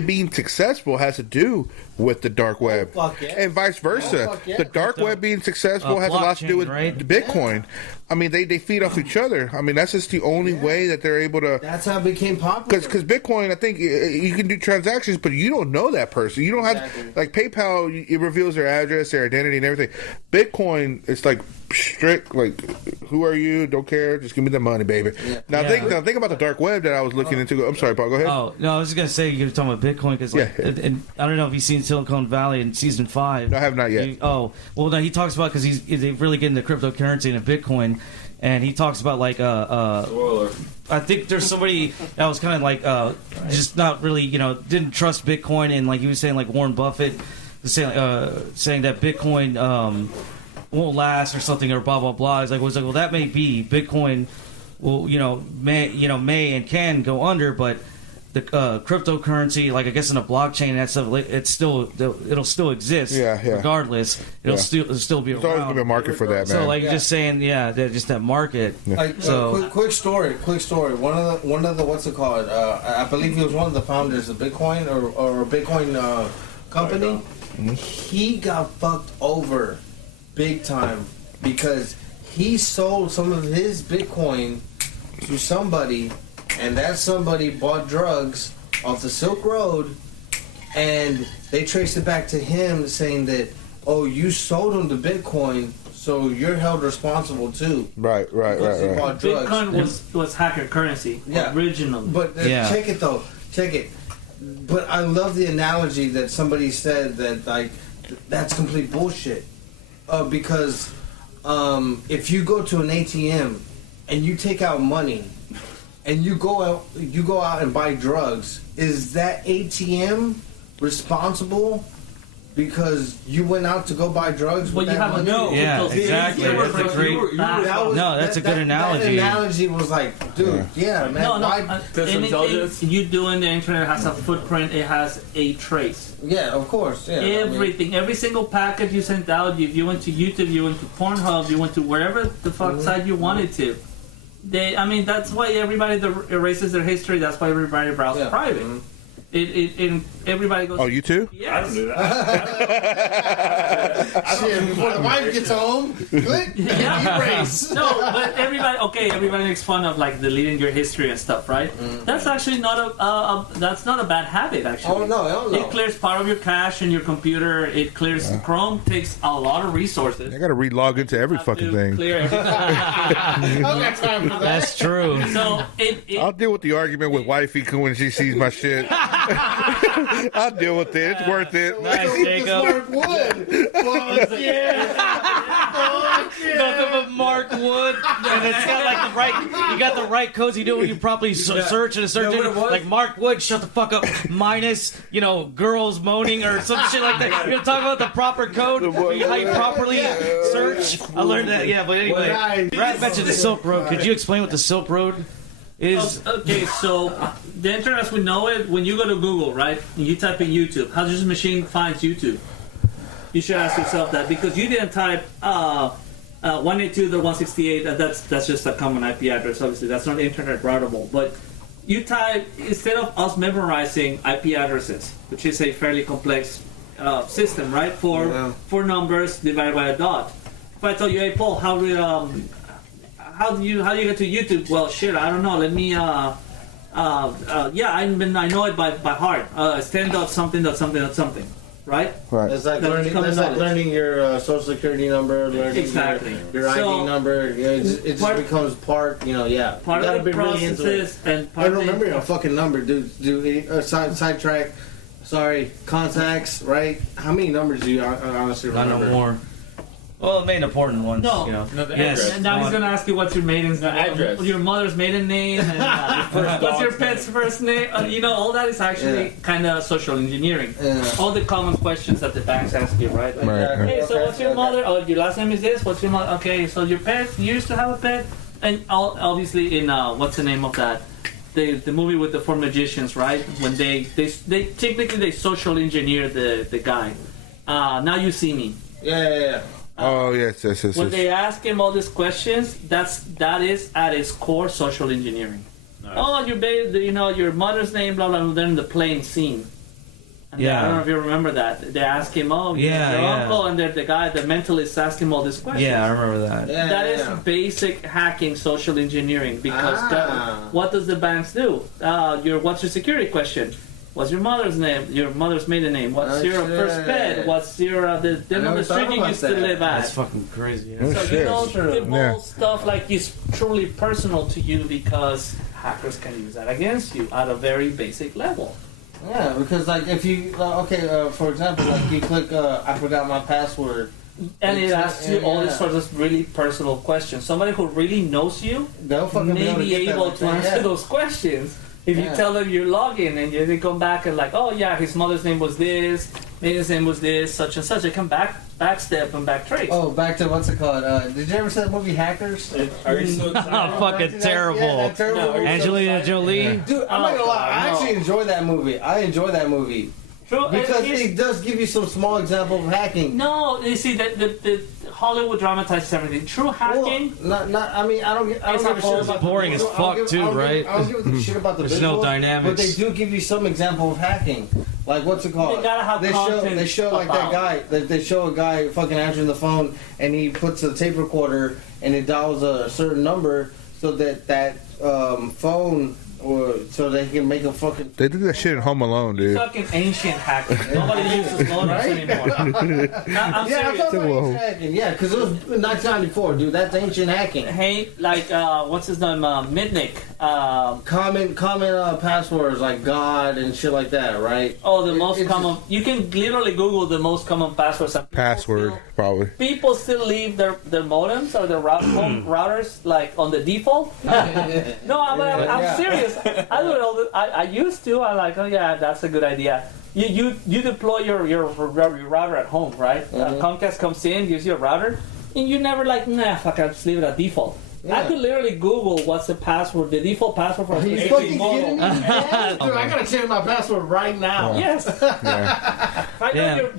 being successful has to do with the dark web. And vice versa. The dark web being successful has a lot to do with Bitcoin. I mean, they feed off each other. I mean, that's just the only way that they're able to... That's how it became popular. Because Bitcoin, I think, you can do transactions, but you don't know that person. You don't have... Like, PayPal, it reveals their address, their identity, and everything. Bitcoin, it's like strict, like, who are you? Don't care. Just give me the money, baby. Now, think about the dark web that I was looking into. I'm sorry, Paul. Go ahead. Oh, no, I was just going to say, you're talking about Bitcoin, because, and I don't know if you've seen Silicon Valley in season 5. No, I have not yet. Well, no, he talks about, because they really get into cryptocurrency and Bitcoin, and he talks about, like, I think there's somebody that was kind of like, just not really, didn't trust Bitcoin, and like he was saying, like Warren Buffett was saying that Bitcoin won't last or something, or blah blah blah. He's like, well, that may be. Bitcoin will, may and can go under, but the cryptocurrency, like I guess in a blockchain and that stuff, it'll still exist. Regardless, it'll still be around. There's always gonna be a market for that, man. So like just saying, just that market. Quick story. One of the what's it called? I believe he was one of the founders of Bitcoin or a Bitcoin company. He got fucked over big time because he sold some of his Bitcoin to somebody, and that somebody bought drugs off the Silk Road, and they traced it back to him saying that, oh, you sold him the Bitcoin, so you're held responsible too. Right. Bitcoin was hacker currency originally. But check it though. But I love the analogy that somebody said that, like, that's complete bullshit. Because if you go to an ATM and you take out money and you go out and buy drugs, is that ATM responsible because you went out to go buy drugs? Well, you have a no. Yeah, exactly. That's a great. That's a good analogy. That analogy was like, dude, man. No. Anything you do in the internet has a footprint. It has a trace. Yeah, of course. Yeah. Everything, every single package you sent out. If you went to YouTube, you went to Pornhub, you went to wherever the fuck site you wanted to. That's why everybody erases their history. That's why everybody browses private. Everybody goes. Oh, you too? Yes. I don't do that. Shit, before the wife gets home, click, erase. No, but everybody makes fun of like deleting your history and stuff, right? That's actually not that's not a bad habit, actually. Oh no. It clears part of your cache in your computer. It clears. Chrome takes a lot of resources. I got to re-log into every fucking thing. Clear everything. I don't got time for that. That's true. So I'll deal with the argument with wifey when she sees my shit. I'll deal with it. It's worth it. Nice, Jacob. Mark Wood. Nothing but Mark Wood. good, and it's got like the right. You got the right codes. You do what you probably search in a search engine, like Mark Wood, shut the fuck up, minus girls moaning or some shit like that. You're talking about the proper code, how you properly search. I learned that. Yeah, but anyway, Brad mentioned the Silk Road. Could you explain what the Silk Road is? Okay, so the internet as we know it, when you go to Google, right, and you type in YouTube, how does this machine find YouTube? You should ask yourself that, because you didn't type 182.168, that's just a common IP address, obviously. That's not internet routable. But you type, instead of us memorizing IP addresses, which is a fairly complex system, right, for numbers divided by a dot. If I tell you, hey, Paul, how do you get to YouTube? Well, shit, I don't know. Let me, I know it by heart. It's 10 dot something dot something dot something. Right? It's like learning your social security number, learning your ID number. It just becomes part, Part of the processes and part I don't remember your fucking number, dude. Sidetrack. Sorry, contacts, right? How many numbers do you honestly remember? Not no more. Well, main important ones. No. Yes. And now he's going to ask you what's your maiden's address, your mother's maiden name, and what's your pet's first name. All that is actually kind of social engineering. Yeah. All the common questions that the banks ask you, right? Like, hey, so what's your mother? Oh, your last name is this. What's your mother? Okay, so your pet. You used to have a pet, and obviously in what's the name of that? The movie with the four magicians, right? When they technically social engineer the guy. Now you see me. Yeah. Oh yes. When they ask him all these questions, that is at its core social engineering. Nice. Oh, your mother's name, blah blah blah. Then the plane scene. And I don't know if you remember that. They ask him, your uncle, and the guy, the mentalist, asked him all these questions. Yeah, I remember that. That is basic hacking social engineering, because what does the banks do? What's your security question? What's your mother's name? Your mother's maiden name? What's your first pet? What's your the street you used to live at? That's fucking crazy. So the stuff like is truly personal to you, because hackers can use that against you at a very basic level. Yeah, because like if you for example, like you click I forgot my password. And it asks you all these sorts of really personal questions. Somebody who really knows you may be able to answer those questions. If you tell them you're logging and they come back and like, oh yeah, his mother's name was this, maiden's name was this, such and such, they come backstep and backtrace. Oh, back to what's it called? Did you ever see that movie Hackers? Are you so excited? Oh, fucking terrible. Yeah, terrible. No, Angelina Jolie. Dude, I'm not gonna lie, I actually enjoy that movie. True, because it does give you some small example of hacking. No, you see, the Hollywood dramatizes everything. True hacking. Well, I don't give a shit about boring as fuck too, right? I don't give a shit about the There's visuals, no dynamics. but they do give you some example of hacking. Like what's it called? They gotta have content. They show like that guy. They show a guy fucking answering the phone, and he puts a tape recorder and it dials a certain number so that phone. So they can make a fucking... They did that shit in Home Alone, dude. Fucking ancient hacking. Nobody uses modems anymore. I'm serious. I'm talking about ancient hacking. Yeah, because it was 1994, dude. That's ancient hacking. Hey, like, what's his name? Mitnick. Common passwords like God and shit like that, right? Oh, the most common... You can literally Google the most common passwords. Probably. People still leave their modems or their home routers, like, on the default. No, I'm serious. I do it all. I used to. I'm like, oh yeah, that's a good idea. You deploy your router at home, right? Comcast comes in, gives you a router, and you never like, nah, fuck, I'll just leave it at default. Yeah. I could literally Google what's the password, the default password for a specific model. Dude, I gotta change my password right now. Yes. If I know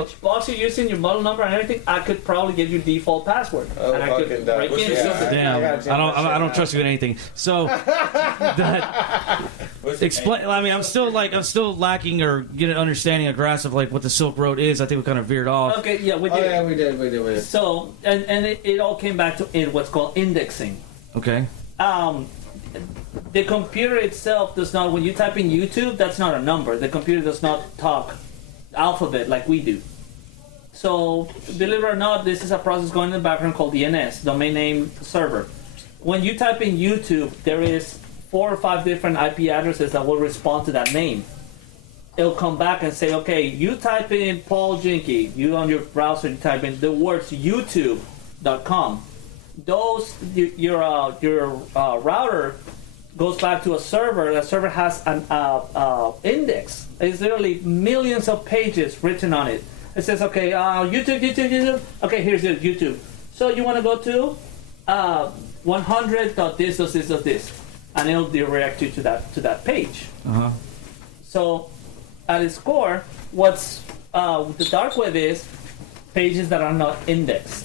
which box you're using, your model number and everything, I could probably give you default password. Oh, and I could break in. Damn, I don't trust you in anything. So explain. I mean, I'm still lacking or get an understanding, a grasp of like what the Silk Road is. I think we kind of veered off. Okay, yeah, we did. Oh, yeah, we did. So, and it all came back to what's called indexing. Okay. The computer itself does not, when you type in YouTube, that's not a number. The computer does not talk alphabet like we do. So, believe it or not, this is a process going in the background called DNS, domain name server. When you type in YouTube, there is 4 or 5 different IP addresses that will respond to that name. It'll come back and say, okay, you type in Paul Jinky. You on your browser, you type in the words youtube.com. your router goes back to a server. The server has an index. It's literally millions of pages written on it. It says, okay, YouTube. Okay, here's your YouTube. So you want to go to 100.this, and it'll direct you to that page. Uh-huh. So at its core, what's the dark web is pages that are not indexed.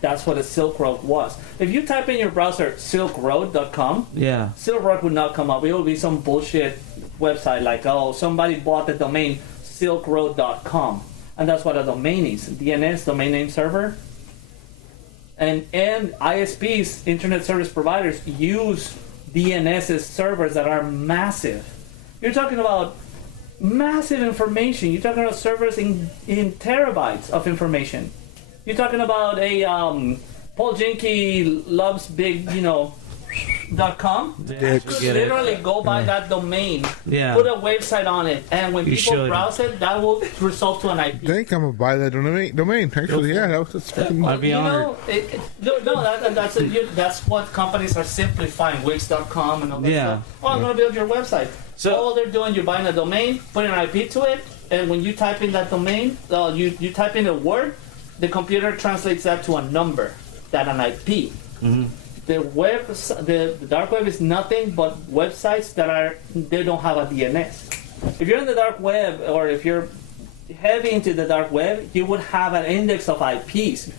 That's what a Silk Road was. If you type in your browser silkroad.com, Silk Road would not come up. It will be some bullshit website like, oh, somebody bought the domain silkroad.com. And that's what a domain is. DNS, domain name server. And ISPs, internet service providers, use DNS as servers that are massive. You're talking about massive information. You're talking about servers in terabytes of information. You're talking about a Paul Jinky loves big, .com. Literally go by that domain. Yeah. Put a website on it, and when people browse it, that will result to an IP. I think I'm gonna buy that domain. Actually, that's fucking. I'd be honored. That's what companies are simplifying. Wix.com and all that stuff. Oh, I'm gonna build your website. So all they're doing, you're buying a domain, putting an IP to it, and when you type in that domain, you type in a word, the computer translates that to a number, that an IP. Mm-hmm. The dark web is nothing but websites they don't have a DNS. If you're in the dark web, or if you're heavy into the dark web, you would have an index of IPs.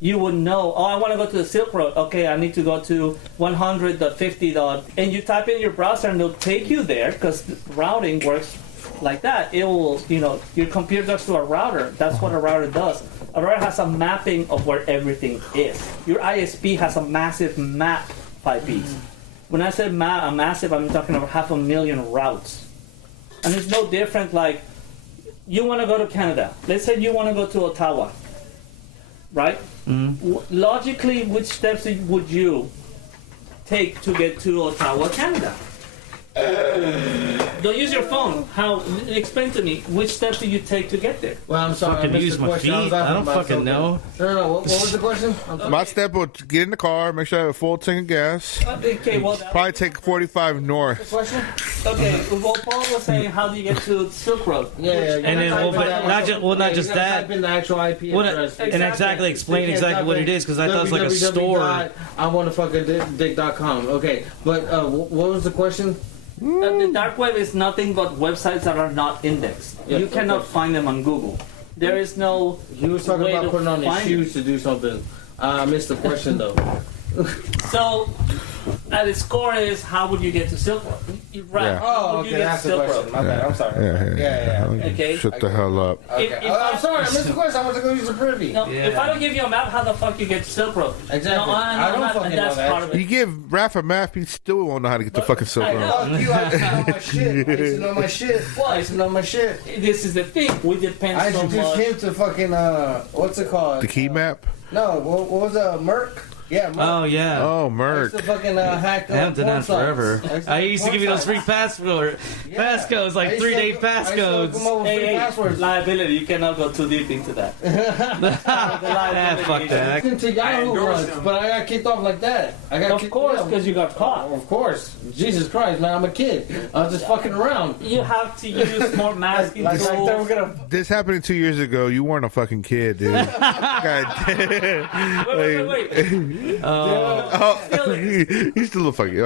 You would know, I want to go to the Silk Road. Okay, I need to go to 100.50. And you type in your browser and it'll take you there, because routing works like that. It will, your computer goes to a router. That's what a router does. A router has a mapping of where everything is. Your ISP has a massive map of IPs. When I say massive, I'm talking about 500,000 routes. And it's no different, like, you want to go to Canada. Let's say you want to go to Ottawa, right? Mm-hmm. Logically, which steps would you take to get to Ottawa, Canada? Don't use your phone. Explain to me, which steps do you take to get there? Well, I'm sorry. Fucking use my feet. I don't fucking know. No. What was the question? My step would get in the car, make sure I have a full tank of gas. Okay, well, probably take 45 north. Question? Okay, well, Paul was saying, how do you get to Silk Road? Yeah. And then, not just that. Type in the actual IP address. And explain exactly what it is, because I thought it was like a store. I want to fucking dick.com. Okay, but what was the question? The dark web is nothing but websites that are not indexed. You cannot find them on Google. There is no. He was talking way about to putting on his find shoes to do something. I missed the question though. So, at its core is, how would you get to Silk Road? Right. Yeah. Oh, okay, that's the question. My bad. I'm sorry. Yeah. Okay. Shut the hell up. Okay. I'm sorry, I missed the question. I want to go use the privy. No, if I don't give you a map, how the fuck you get to Silk Road? Exactly. I don't fucking know that. Part of it. You give Raph a map, he still won't know how to get to fucking Silk I Road. know. You I used to know my shit. I used to know my shit. I used to know my shit. This is the thing. We depend I so introduced much. him to fucking what's it called? The key map? No, what was it? Merc? Yeah, Merc. Oh, yeah. Oh, I Merc. used to fucking hack I haven't done that porn forever. sites. I used to give you those free passcodes, like 3-day passcodes. Hey, liability. You cannot go too deep into that. Fuck that. Into Yahoo once, but I got kicked off like that. I got Of course, because you got caught. Of course. Jesus Christ, man, I'm a kid. I was just fucking around. You have to use more masking Like they were tools. gonna. This happened 2 years ago. You weren't a fucking kid, dude. God damn. Wait. He's still a fucking.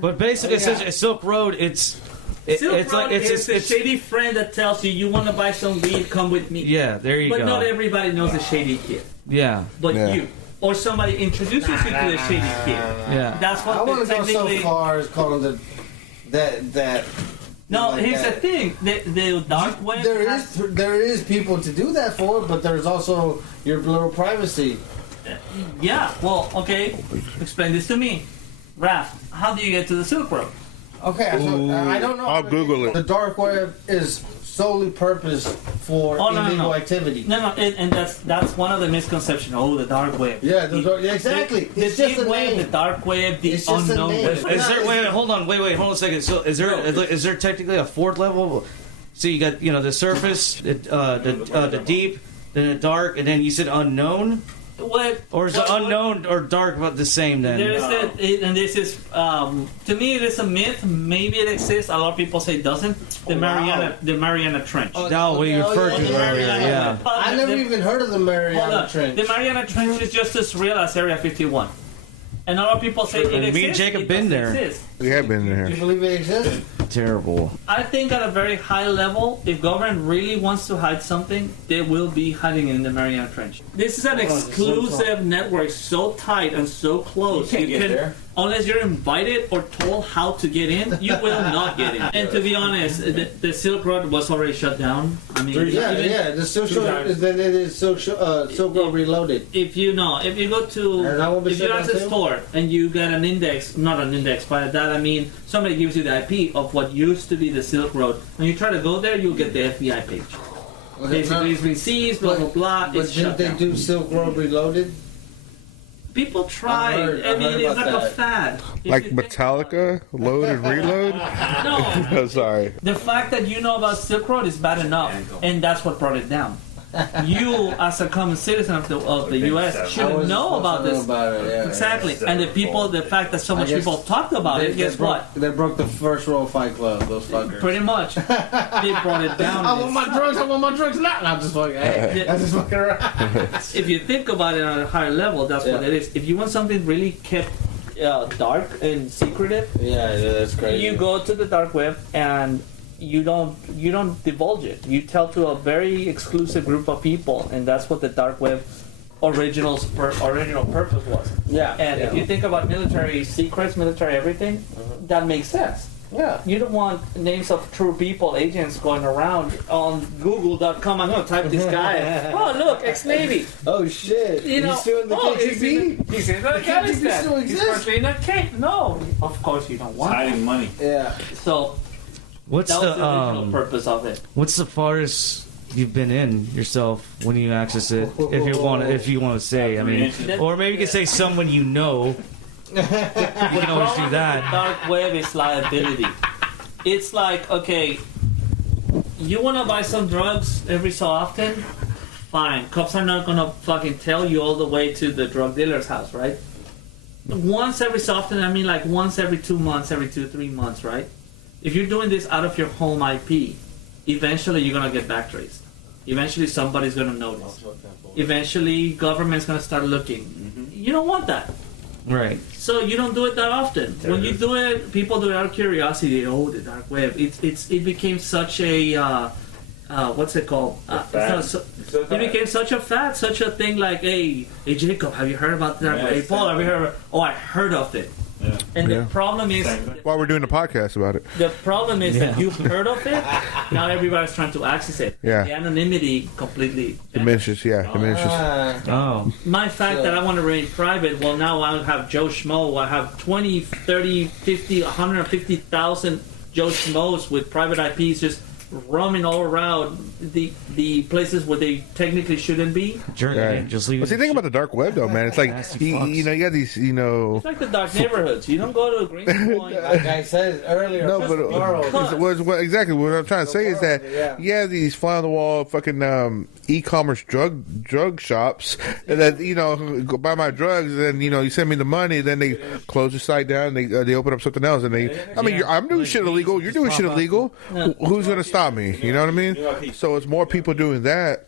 But basically, it's Silk Road. It's a shady friend that tells you want to buy some weed, come with me. Yeah, there you go. But not everybody knows a shady kid. Yeah. But you. Or somebody introduces you to the shady kid. Yeah. That's what I want to go technically. so far as calling that. No, like here's that. the thing. The dark web. There is people to do that for, but there's also your little privacy. Yeah. Well, okay. Explain this to me, Raph. How do you get to the Silk Road? Okay, I don't know. I'll Google it. The dark web is solely purposed for illegal activity. No, and that's one of the misconceptions. Oh, the dark web. Yeah, exactly. The deep web, the dark web, the unknown web. Is there? Wait, hold on a second. So, is there technically a fourth level? So you got the surface, the deep, then the dark, and then you said unknown. what? Or is it unknown or dark about the same then? And this is, to me, it is a myth. Maybe it exists. A lot of people say it doesn't. The Mariana Trench. We referred to it earlier, yeah. I never even heard of the Mariana Trench. The Mariana Trench is just as real as Area 51. And a lot of people say it exists. Me and Jacob been there. We have been there. Do you believe it exists? Terrible. I think at a very high level, if government really wants to hide something, they will be hiding it in the Mariana Trench. This is an exclusive network, so tight and so close. You can't get there. Unless you're invited or told how to get in, you will not get in. And to be honest, the Silk Road was already shut down. I mean, the Silk Road Reloaded. If you go to, if you're at the store and you get an index, not an index, by that I mean somebody gives you the IP of what used to be the Silk Road. When you try to go there, you'll get the FBI page. Basically, it's been seized, blah, blah, blah. But didn't they do Silk Road Reloaded? People try. I mean, it's like a fad. Like Metallica, Load and Reload? No. No, sorry. The fact that you know about Silk Road is bad enough, and that's what brought it down. You, as a common citizen of the U.S., should know about this. Exactly. And the fact that so much people talked about it, guess what? They broke the first rule of Fight Club, those fuckers. Pretty much. They brought it down. I want my drugs now. I'm just fucking, I'm just fucking around. If you think about it on a higher level, that's what it is. If you want something really kept dark and secretive, that's crazy. You go to the dark web and you don't divulge it. You tell to a very exclusive group of people, and that's what the dark web original purpose was. Yeah. And if you think about military secrets, military everything, that makes sense. Yeah. You don't want names of true people, agents going around on Google.com. I'm going to type this guy. Oh, look, ex-Navy. Oh, shit. You know, he's still in the KGB? He's in Afghanistan. He's currently in a cave. No, of course you don't want hiding money. Yeah. So, what's that was the original purpose of it. What's the farthest you've been in yourself when you access it? If you want to say, I mean, or maybe you could say someone you know. You can always do that. Dark web is liability. It's like, okay, you want to buy some drugs every so often? Fine. Cops are not going to fucking tell you all the way to the drug dealer's house, right? Once every so often, I mean like once every 2 months, every 2-3 months, right? If you're doing this out of your home IP, eventually you're going to get backtraced. Eventually somebody's going to notice. Eventually government's going to start looking. Mm-hmm. You don't want that. Right. So you don't do it that often. When you do it, people do it out of curiosity. Oh, the dark web. It became such a what's it called? It became such a fad, such a thing. Like, hey, Jacob, have you heard about the dark web? Hey, Paul, have you heard? I heard of it. Yeah. And the problem is, while we're doing the podcast about it, the problem is that you've heard of it. Now everybody's trying to access it. Yeah. The anonymity completely diminishes. My fact that I want to remain private. Well, now I have Joe Schmo. I have 20, 30, 50, 150,000 Joe Schmoes with private IPs just roaming all around the places where they technically shouldn't be. Just leave. But see, the thing about the dark web, though, man, it's like you got these, It's like the dark neighborhoods. You don't go to a green point. Like I said earlier. No, but exactly what I'm trying to say is that these fly on the wall fucking e-commerce drug shops that go buy my drugs, and then you send me the money, then they close the site down, they open up something else, and I'm doing shit illegal, you're doing shit illegal. Who's gonna stop me? You know what I mean? So it's more people doing that.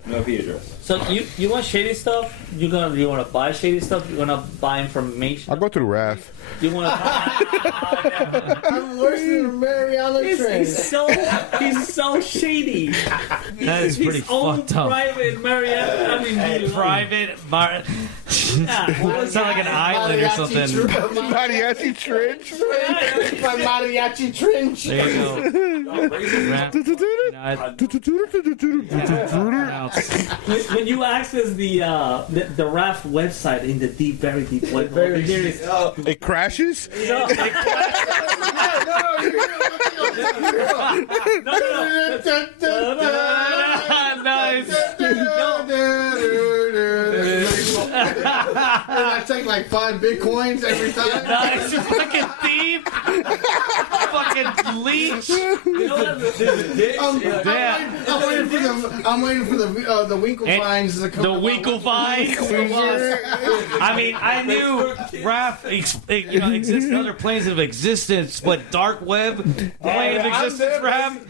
So you want shady stuff? You want to buy shady stuff? You want to buy information? I'll go through Wrath. You want to? I'm worse than Mariana Trench. He's so shady. That is pretty fucked up. Private Mariana. I mean, private. Sounds like an island or something. Mariachi Trench. My Mariachi Trench. There you go. When you access the RAF website in the very deep web, it crashes. No. Nice. And I take like 5 Bitcoins every time. Nice fucking theme. Steve. Fucking leech. You know what? I'm waiting for the Winklevines to come. The Winklevines. I mean, I knew Raph exists in other planes of existence, but dark web plane of existence, Raph.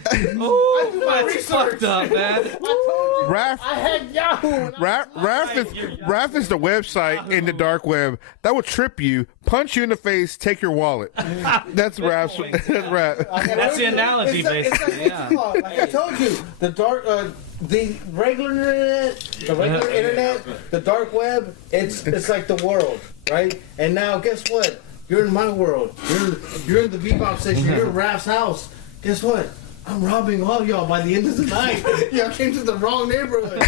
Ooh, that's fucked up, man. Raph, I had Yahoo. Raph is the website in the dark web that will trip you, punch you in the face, take your wallet. That's Raph's. That's Raph. That's the analogy, basically. Yeah. Like I told you, the dark, the regular internet, the dark web, it's like the world, right? And now, guess what? You're in my world. You're in the bebop section. You're in Raph's house. Guess what? I'm robbing all y'all by the end of the night. Y'all came to the wrong neighborhood.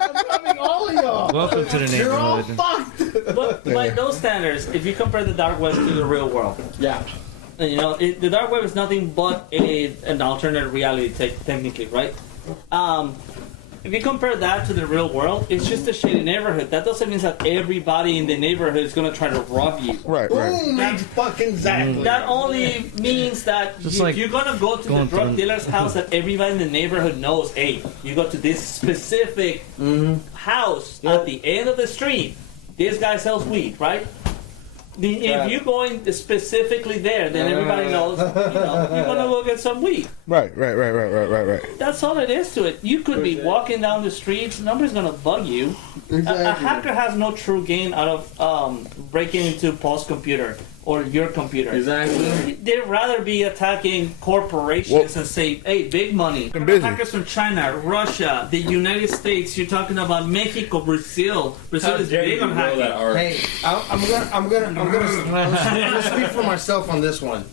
I'm robbing all of y'all. Welcome to the neighborhood. You're all fucked. But by those standards, if you compare the dark web to the real world, Yeah. you know, the dark web is nothing but an alternate reality, technically, right? If you compare that to the real world, it's just a shitty neighborhood. That doesn't mean that everybody in the neighborhood is going to try to rob you. Right. Boom, fucking exactly. That only means that you're going to go to the drug dealer's house that everybody in the neighborhood knows, hey, you go to this specific house at the end of the street. This guy sells weed, right? If you're going specifically there, then everybody knows, you're going to go get some weed. Right. That's all it is to it. You could be walking down the streets, nobody's going to bug you. Exactly. A hacker has no true gain out of breaking into Paul's computer or your computer. Exactly. They'd rather be attacking corporations and say, hey, big money. I'm busy. Hackers from China, Russia, the United States, you're talking about Mexico, Brazil. Brazil is big on hacking. Hey, I'm gonna speak for myself on this one.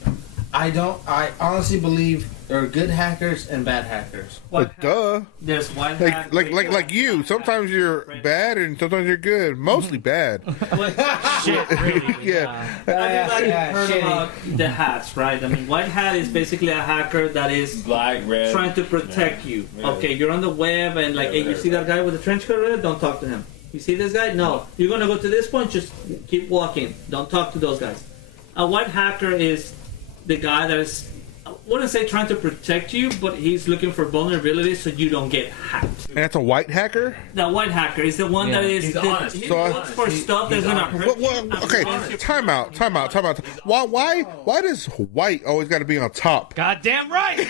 I honestly believe there are good hackers and bad hackers. But duh. There's white hack. Like you. Sometimes you're bad and sometimes you're good. Mostly bad. Shit, really. Yeah. Everybody heard about the hats, right? I mean, white hat is basically a hacker that is Black, red. trying to protect you. Yeah. Okay, you're on the web and like, hey, you see that guy with the trench coat? Red? Don't talk to him. You see this guy? No. You're gonna go to this point. Just keep walking. Don't talk to those guys. A white hacker is the guy that is, I wouldn't say trying to protect you, but he's looking for vulnerabilities so you don't get hacked. And that's a white hacker? The white hacker is the one that is He's honest. He So- looks for stuff that's gonna hurt you. Okay, time out. Why does white always got to be on top? Goddamn right.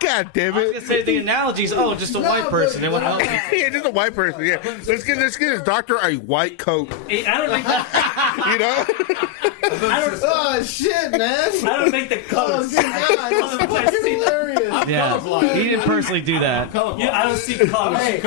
God damn I was it! gonna say the analogies. Oh, just a white person. It would help. Yeah, just a white person. Yeah, let's get his doctor a white coat. I don't think that, You know? Oh shit, man! I don't think the colors. Oh, good God, that's fucking hilarious. Yeah, he didn't personally do that. I don't see colors. Hey,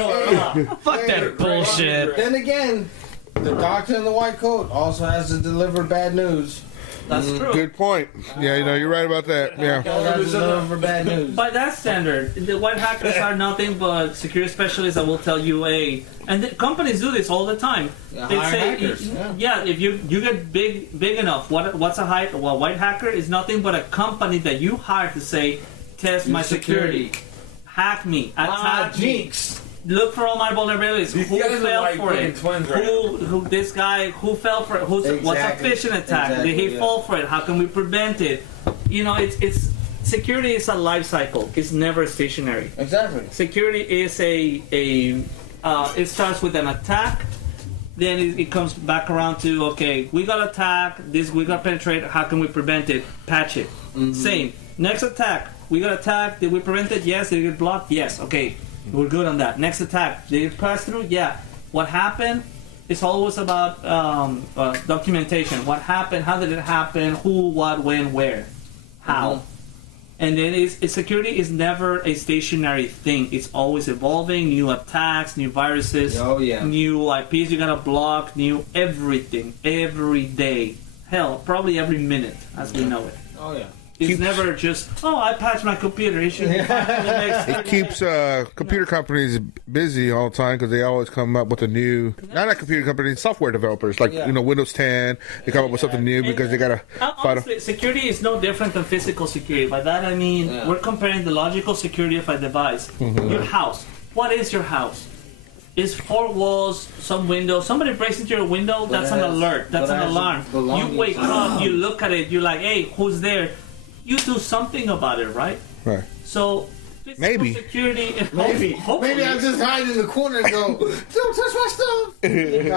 Fuck that bullshit. Then again, the doctor in the white coat also has to deliver bad news. That's true. Good point. Yeah, you're right about that. Yeah. Has to deliver bad news. By that standard, the white hackers are nothing but security specialists that will tell you, and the companies do this all the time. Yeah, They hire say, hackers, yeah. if you get big enough, what's a white hacker is nothing but a company that you hire to say, test my security, hack me, attack me. Jinx. Look for all my vulnerabilities. These Who guys are fell like for it? fucking twins right Who this guy? Who fell for it? What's a Exactly. phishing attack? Exactly, Did he yeah. fall for it? How can we prevent it? You know, it's security is a life cycle. It's never stationary. Exactly. Security is it starts with an attack, then it comes back around to, okay, we got attack, we got penetrate, how can we prevent it? Patch it. Same. Next attack, we got attack, did we prevent it? Yes. Did it get blocked? Yes. Okay, we're good on that. Next attack, did it pass through? Yeah. What happened? It's always about documentation. What happened? How did it happen? Who, what, when, where, how. And then security is never a stationary thing. It's always evolving. New attacks, new viruses, Oh, yeah. new IPs you gotta block, new everything, every day. Hell, probably every minute as we know it. Oh yeah. It's never just, I patched my computer. It should be fine for the next It keeps computer companies busy all the time because they always come up with a new, not computer companies, software developers like Windows 10. They come up with something new because they gotta fight. Honestly, security is no different than physical security. By that I mean we're comparing the logical security of a device. Your house. What is your house? It's 4 walls, some windows. Somebody breaks into your window, that's an alert. That's an alarm. You wake up, you look at it, you're like, hey, who's there? You do something about it, right? Right. So, Maybe. Security. Maybe I'm just hiding in the corner and go, don't touch my stuff. You're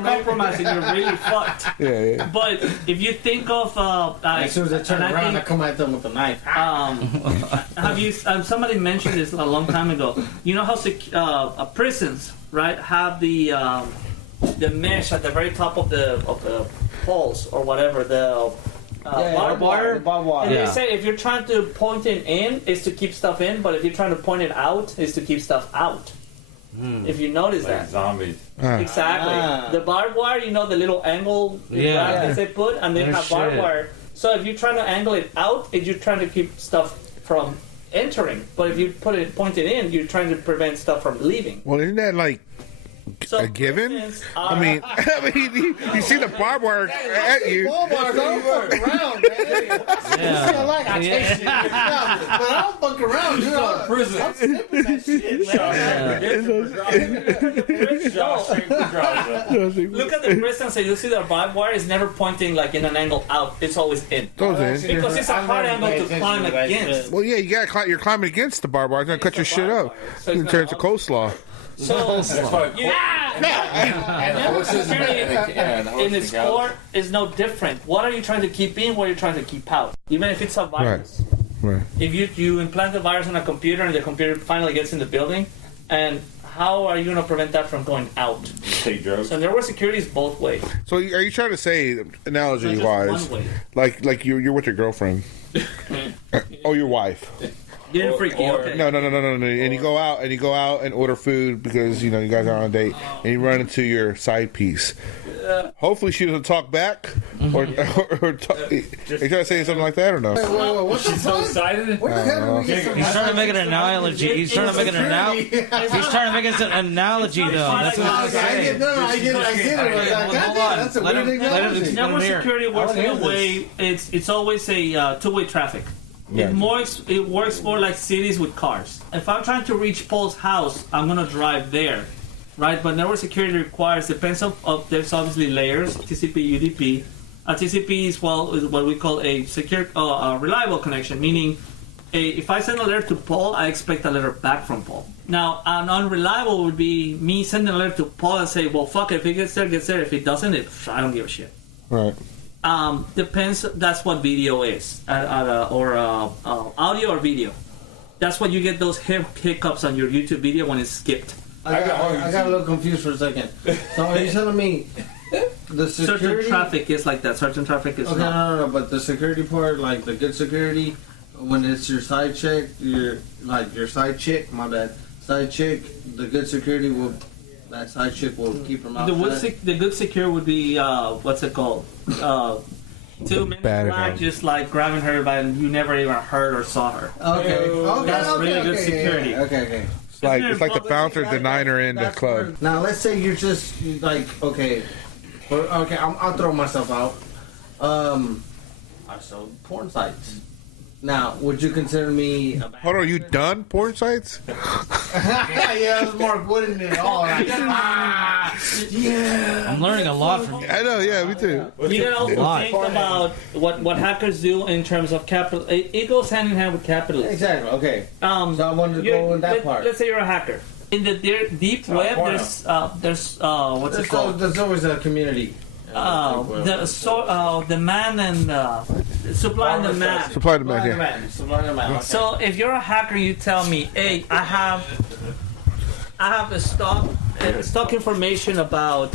compromising. You're really fucked. Yeah. But if you think of as soon as I turn around, I come at them with a knife. Have you? Somebody mentioned this a long time ago. You know how prisons, right, have the mesh at the very top of the poles or whatever barbed wire. And they say if you're trying to point it in, is to keep stuff in, but if you're trying to point it out, is to keep stuff out. If you notice like that. Zombies. Exactly. The barbed wire, the little angle brackets they put, and they have barbed wire. So if you're trying to angle it out, you're trying to keep stuff from entering. But if you point it in, you're trying to prevent stuff from leaving. Well, isn't that like a given? I mean, you see the barbed wire at you. Barbed wire don't fuck around, man. I take shit, but I don't fuck around, dude. I'm prison. I'm snipping that shit. Look at the prison, so you see the barbed wire is never pointing like in an angle out. It's always in. Goes in. Because it's a hard angle to climb against. Well, yeah, you're climbing against the barbed wire. It's gonna cut your shit up. So It turns to coleslaw. So, in its core is no different. What are you trying to keep in? What are you trying to keep out? Even if it's a virus. Right. If you implant the virus on a computer and the computer finally gets in the building, and how are you going to prevent that from going out? Take drugs. So network security is both ways. So are you trying to say, analogy-wise, like you're with your girlfriend, or your wife? Getting freaky. Okay. No. And you go out and order food because you guys are on a date, and you run into your side piece. Hopefully, she doesn't talk back, or talk. Are you trying to say something like that or no? What's She's so excited. Where the hell did we get some? He's trying to make an analogy. He's trying to make an analogy, though. That's what he's saying. I get it. That's a weird analogy. Network security works in a way. It's always a two-way traffic. Yeah. It works more like cities with cars. If I'm trying to reach Paul's house, I'm gonna drive there, right? But network security depends on there's obviously layers, TCP, UDP. TCP is what we call a secure, reliable connection, meaning if I send a letter to Paul, I expect a letter back from Paul. Now, an unreliable would be me sending a letter to Paul and say, well, fuck it, if it gets there, gets there. If it doesn't, I don't give a shit. Right. Depends. That's what video is, or audio or video. That's what you get those hiccups on your YouTube video when it's skipped. I got a little confused for a second. So are you telling me the security? Certain traffic is like that. Certain traffic is okay, not. No. But the security part, like the good security, when it's your side chick, your side chick. My bad. Side chick. The good security will. That side chick will keep them out. The good secure would be what's it called? 2 minutes black, just like grabbing her, but you never even heard or saw her. Okay. That's really good security. Okay. It's like the bouncer denying her in the club. Now let's say you're just like I'll throw myself out. I sold porn sites. Now, would you consider me a bad Hold on, you done porn sites? yeah, it was more wooden than all. Like, yeah. I'm learning a lot from you. I know, yeah, me too. You can also think about what hackers do in terms of capital. It goes hand in hand with capitalism. Exactly. Okay. So I wanted to go in that part. Let's say you're a hacker. In the deep web, there's what's it called? There's always a community. The man and supply and demand. Supply and demand. Supply and demand. So if you're a hacker, you tell me, hey, I have a stock information about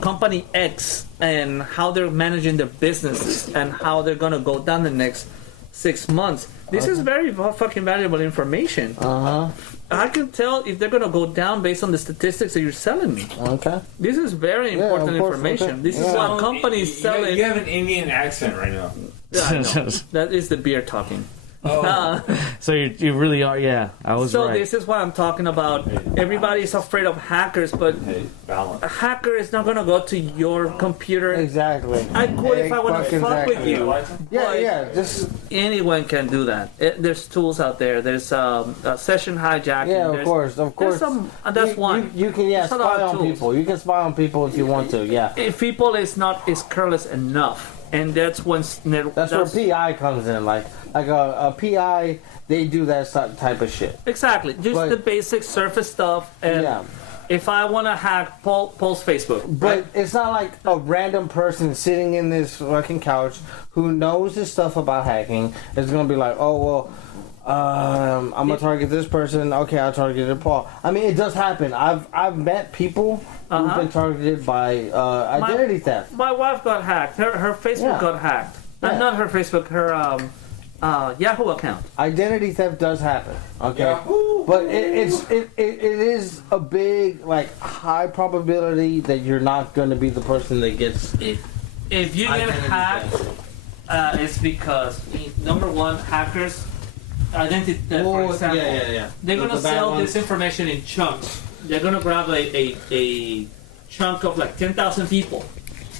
company X and how they're managing their businesses and how they're gonna go down the next 6 months. This is very fucking valuable information. I can tell if they're gonna go down based on the statistics that you're selling me. Okay. This is very important information. Okay. This is what companies selling. You have an Indian accent right now. Yeah, I know. That is the beer talking. So you really are. Yeah, I was so right. this is what I'm talking about. Everybody's afraid of hackers, but a hacker is not gonna go to your computer. Exactly. I could if I want to fuck with you. Yeah. Just anyone can do that. There's tools out there. There's session hijacking. yeah, of course. There's some, that's one. You can spy on people. You can spy on people if you want to. Yeah. If people is careless enough, and that's when that's where PI comes in. Like a PI, they do that type of shit. Exactly. Just the basic surface stuff. And if I want to hack Paul's Facebook, but it's not like a random person sitting in this fucking couch who knows this stuff about hacking is gonna be like, oh well. I'm gonna target this person. Okay, I'll target Paul. I mean, it does happen. I've met people who've been targeted by identity theft. My wife got hacked. Her Facebook got hacked. Not her Facebook. Her Yahoo account. Identity theft does happen. Okay, but it is a big high probability that you're not going to be the person that gets it. If you get hacked, it's because number one, hackers. Identity theft, for example, they're gonna sell this information in chunks. They're gonna grab a chunk of 10,000 people.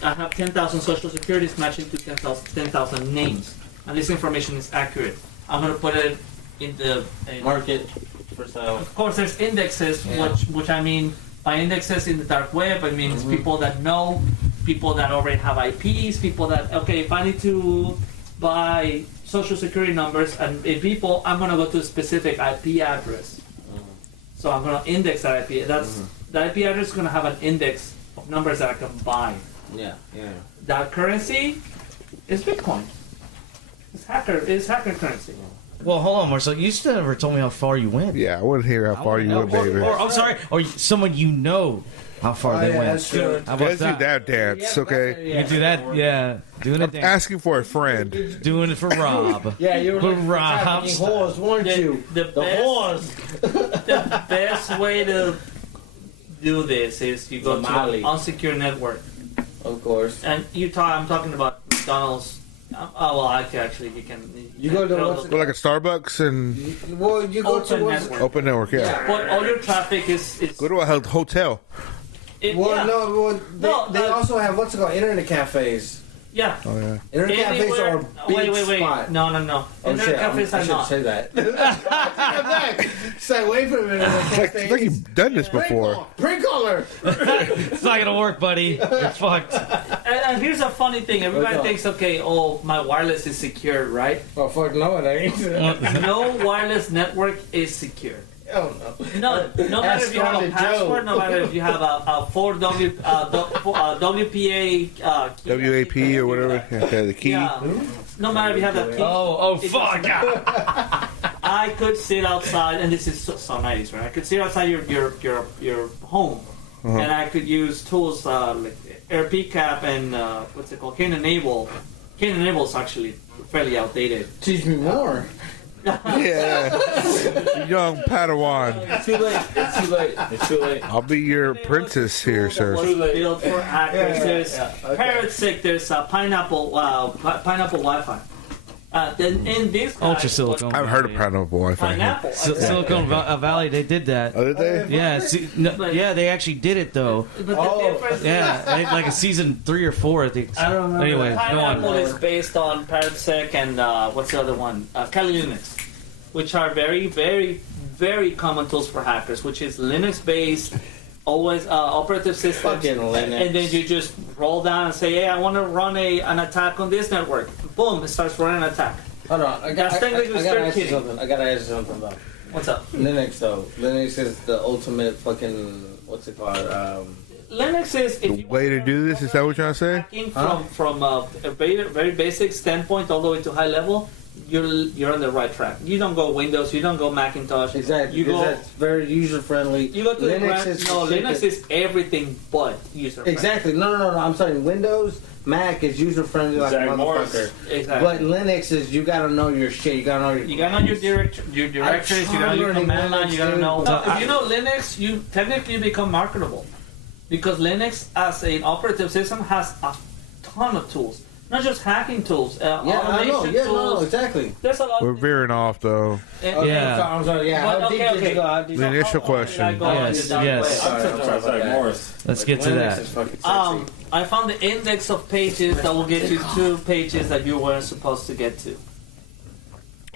I have 10,000 social securities matching to 10,000 names, and this information is accurate. I'm gonna put it in the market for sale. Of course, there's indexes, which I mean by indexes in the dark web. I mean people that know, people that already have IPs, people that if I need to buy social security numbers and people, I'm gonna go to a specific IP address. So I'm gonna index that IP. The IP address is gonna have an index of numbers that I can buy. Yeah. That currency is Bitcoin. It's hacker currency. Well, hold on, Marcel. You still never told me how far you went. Yeah, I want to hear how far you went, baby. Or I'm sorry, or someone you know how far they went. That's good. How about Let's do that dance, okay? You can do that, yeah. Doing a dance. Asking for a friend. Doing it for Rob. Yeah, you were For looking for Rob. trafficking whores, weren't you? The whores. The best way to do this is you go to Somali. an unsecure network. Of course. And I'm talking about McDonald's. Actually, you can. You go to what's Go like a Starbucks and you go Open to network. open network, yeah. But all your traffic is Go to a hotel. they also have what's it called, internet cafes. Yeah. Oh, yeah. Internet cafes are a big Wait. spot. No. Oh, Internet shit, cafes I are should not. say that. Say, wait for a minute. It's like you've done this before. Pre-caller. It's not gonna work, buddy. You're fucked. And here's a funny thing. Everybody thinks, my wireless is secure, right? Oh, fuck no, it ain't. No wireless network is secure. Hell no. No matter if you have a password, no matter if you have a 4W WPA WAP or whatever. Yeah, the key. Yeah. No matter if you have that key. Oh, fuck. I could sit outside, and this is so 90s, right? I could sit outside your home, and I could use tools like AirPCAP and what's it called, Cane Enable. Cane Enable is actually fairly outdated. Teach me more. Yeah. Young Padawan. It's too late. I'll be your princess here, sir. Built for hackers. There's Parrot Sick. There's Pineapple Wi-Fi. In this Ultra Silicon. I've heard of Pineapple Wi-Fi. Pineapple. Silicon Valley, they did that. Oh, did they? Yeah, they actually did it though. But the difference Yeah, they had like a season 3 or 4, I think. I don't remember. Anyway, go Pineapple on. is based on ParrotSec and what's the other one? Kali Linux, which are very, very, very common tools for hackers, which is Linux-based, always operative systems. Fucking Linux. And then you just roll down and say, hey, I want to run an attack on this network. Boom, it starts running an attack. Hold on, I gotta ask you something. Though. What's up? Linux though. Linux is the ultimate fucking what's it called? Linux is The way to do this, is that what you're trying to say? From a very basic standpoint all the way to high level, you're on the right track. You don't go Windows, you don't go Macintosh. Exactly. You go. That's very user friendly. You go to Linux is everything but user friendly. Exactly. No. I'm sorry. Windows, Mac is user friendly like a motherfucker. Exactly. But Linux is you gotta know your shit. You gotta know your directories. You gotta know your command line. You gotta know. If you know Linux, you technically become marketable, because Linux as an operative system has a ton of tools. not just hacking tools. I know. Automation Yeah, tools. no, exactly. There's a lot. We're veering off though. Yeah. I'm sorry. Yeah. But, How deep did you go? How deep? The initial How did I question. go Yes, into dark yes. web? I'm sorry about that. Morris. Let's get to Linux that. is fucking sexy. I found the index of pages that will get you to pages that you weren't supposed to get to.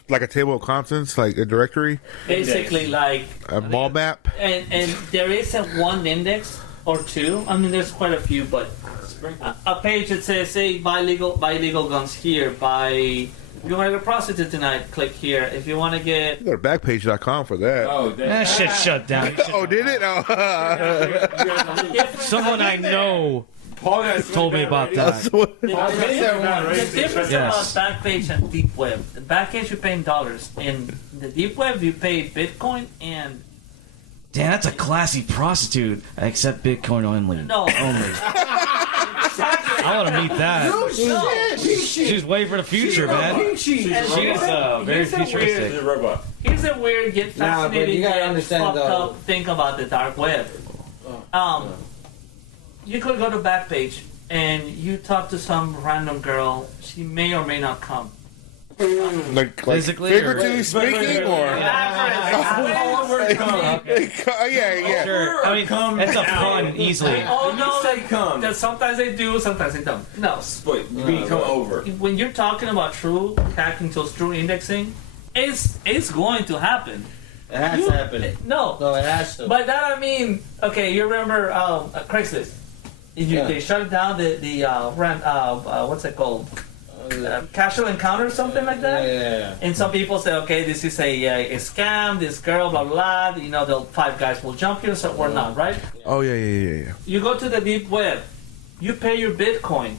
Like a table of contents, like a directory, Basically, like a ball map. and there isn't one index or two. I mean, there's quite a few, but a page that says, "Say, buy legal guns here. If you want to get a prostitute tonight, click here. If you want to get..." You go to backpage.com for that. Oh, That shit shut down. Oh, did it? Oh. Someone I know Paul told me about that. The difference Yes. about Backpage and Deep Web. The Backpage you pay in dollars. In the Deep Web you pay Bitcoin and... Damn, that's a classy prostitute. Except Bitcoin only. No. Only. I want to meet that. She's way for the future, man. She's very futuristic. He's a robot. Here's a weird yet Nah, but fascinating you gotta yet understand, fucked though. up thing about the dark web. You could go to Backpage and you talk to some random girl. She may or may not come. Like Physically figuratively or- speaking, or yeah. Sure. I mean, it's a pun easily. Oh no, say come. that sometimes they do, sometimes they don't. No. Wait, you mean come over? When you're talking about true hacking tools, true indexing, it's going to happen. It has to happen. No. No, it has to. By that I mean, okay, you remember Craigslist? They shut down the rent. What's it called? Casual encounter, or something like that. Yeah. And some people say, okay, this is a scam. This girl, blah blah. You know, the 5 guys will jump you, so or not, right? Oh yeah. You go to the deep web. You pay your Bitcoin.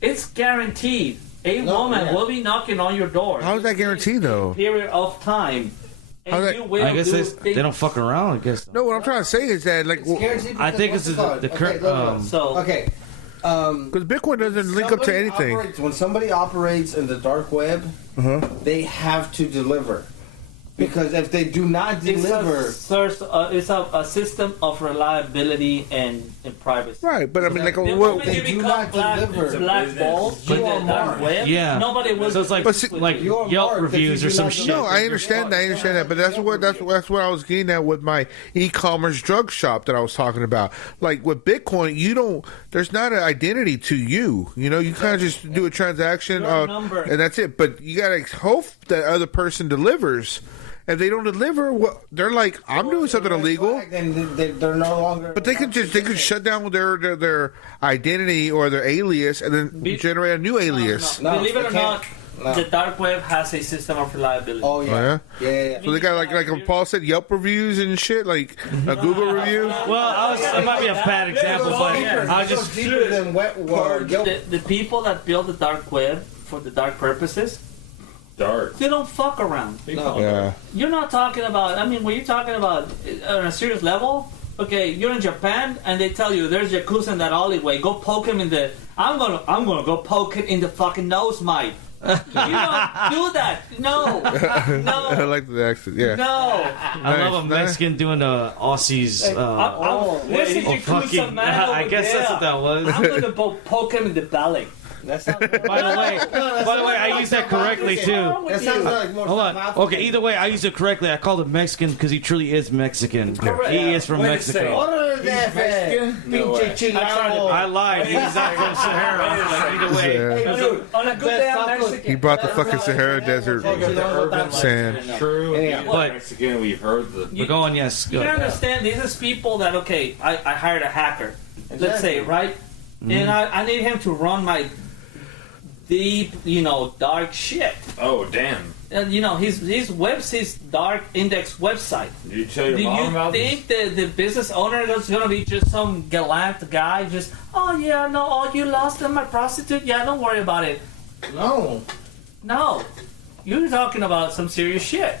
It's guaranteed. A woman will be knocking on your door. How is that guaranteed though? Period of time. How's that- And you will I guess do they don't fuck around. I guess. No, what I'm trying to say is that like, It's guaranteed I think because this is what's it the called? current. look. So Okay. because Bitcoin doesn't link up to Somebody anything. when somebody operates in the dark web, they have to deliver. Because if they do not deliver, it's a system of reliability and privacy. Right, but I mean, like, The what? moment they you do become not deliver. blackballed You in are the dark marked. web, Yeah. nobody will. So it's like But see- You're Yelp marked if reviews you or do some not shit. No, I understand that, but that's what I was getting at with my e-commerce drug shop that I was talking about. Like with Bitcoin, there's not an identity to you. You know, you kind of just do a transaction, Your number. and that's it. But you gotta hope that other person delivers. If they don't deliver, they're like, I'm doing something illegal. then they're no longer. But they could shut down their identity or their alias and then generate a new alias. No, Believe it or they not, can't. the dark web has a system of reliability. Oh yeah. Oh, yeah? Yeah. So they got like Paul said, Yelp reviews and shit, like a Google review. Well, it might be a bad example, but I It's just deeper than wet water. The people that build the dark web for the dark purposes, Dark. they don't fuck around. No. Yeah. You're not talking about. I mean, when you're talking about on a serious level, okay, you're in Japan and they tell you there's yakuza in that alleyway. Go poke him in the. I'm gonna go poke it in the fucking nose, mate. You don't do that. No. I like the accent. Yeah. No. I love a Mexican doing the Aussies. This is Yakuza fucking. man over I guess that's what that was. I'm gonna poke him in the belly. That's not. By the way, I used that correctly too. That sounds like more. Hold on. South Okay, African. either way, I used it correctly. I called him Mexican because he truly is Mexican. Correct. He is from Wait a Mexico. second. Order that Mexican? No way. pinche I chileno. lied. He's not from Sahara. Either way. Yeah. Dude, on a good day, I'm Mexican. He brought the fucking Sahara Desert sand. True. Anyhow. But- Mexican, we've heard the. We're going, yes. You Go. can understand, these is people that, okay, I hired a hacker, let's say, right? Mm-hmm. And I need him to run my deep, dark shit. Oh, damn. And, his dark index website. Did you tell your Do mom you about this? think the business owner is going to be just some gallant guy, just, oh yeah, no, oh, you lost my prostitute? Yeah, don't worry about it. No. No. You're talking about some serious shit.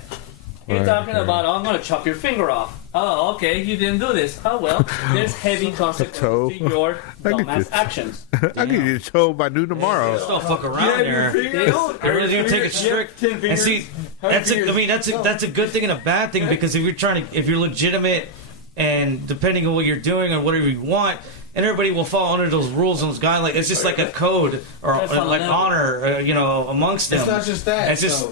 You're Right, talking right. about, oh, I'm going to chop your finger off. Oh, okay, you didn't do this. Oh, well, there's heavy consequences toe. to your I get dumbass this. actions. I get you told by noon tomorrow. Don't fuck around there. They're really gonna take it strict. And see, that's a good thing and a bad thing because if you're legitimate and depending on what you're doing or whatever you want, and everybody will fall under those rules and those guidelines. Like, it's just like a code or like honor, amongst them. It's not just that. It's just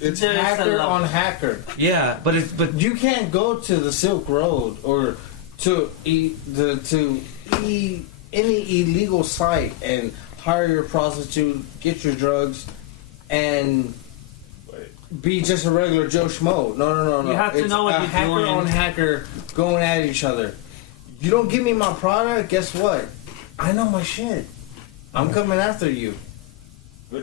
it's hacker on hacker. Yeah, but you can't go to the Silk Road or to any illegal site and hire your prostitute, get your drugs, and be just a regular Joe Schmo. No. You have to know what you're hacker doing. on hacker going at each other. You don't give me my product, guess what? I know my shit. I'm coming after you.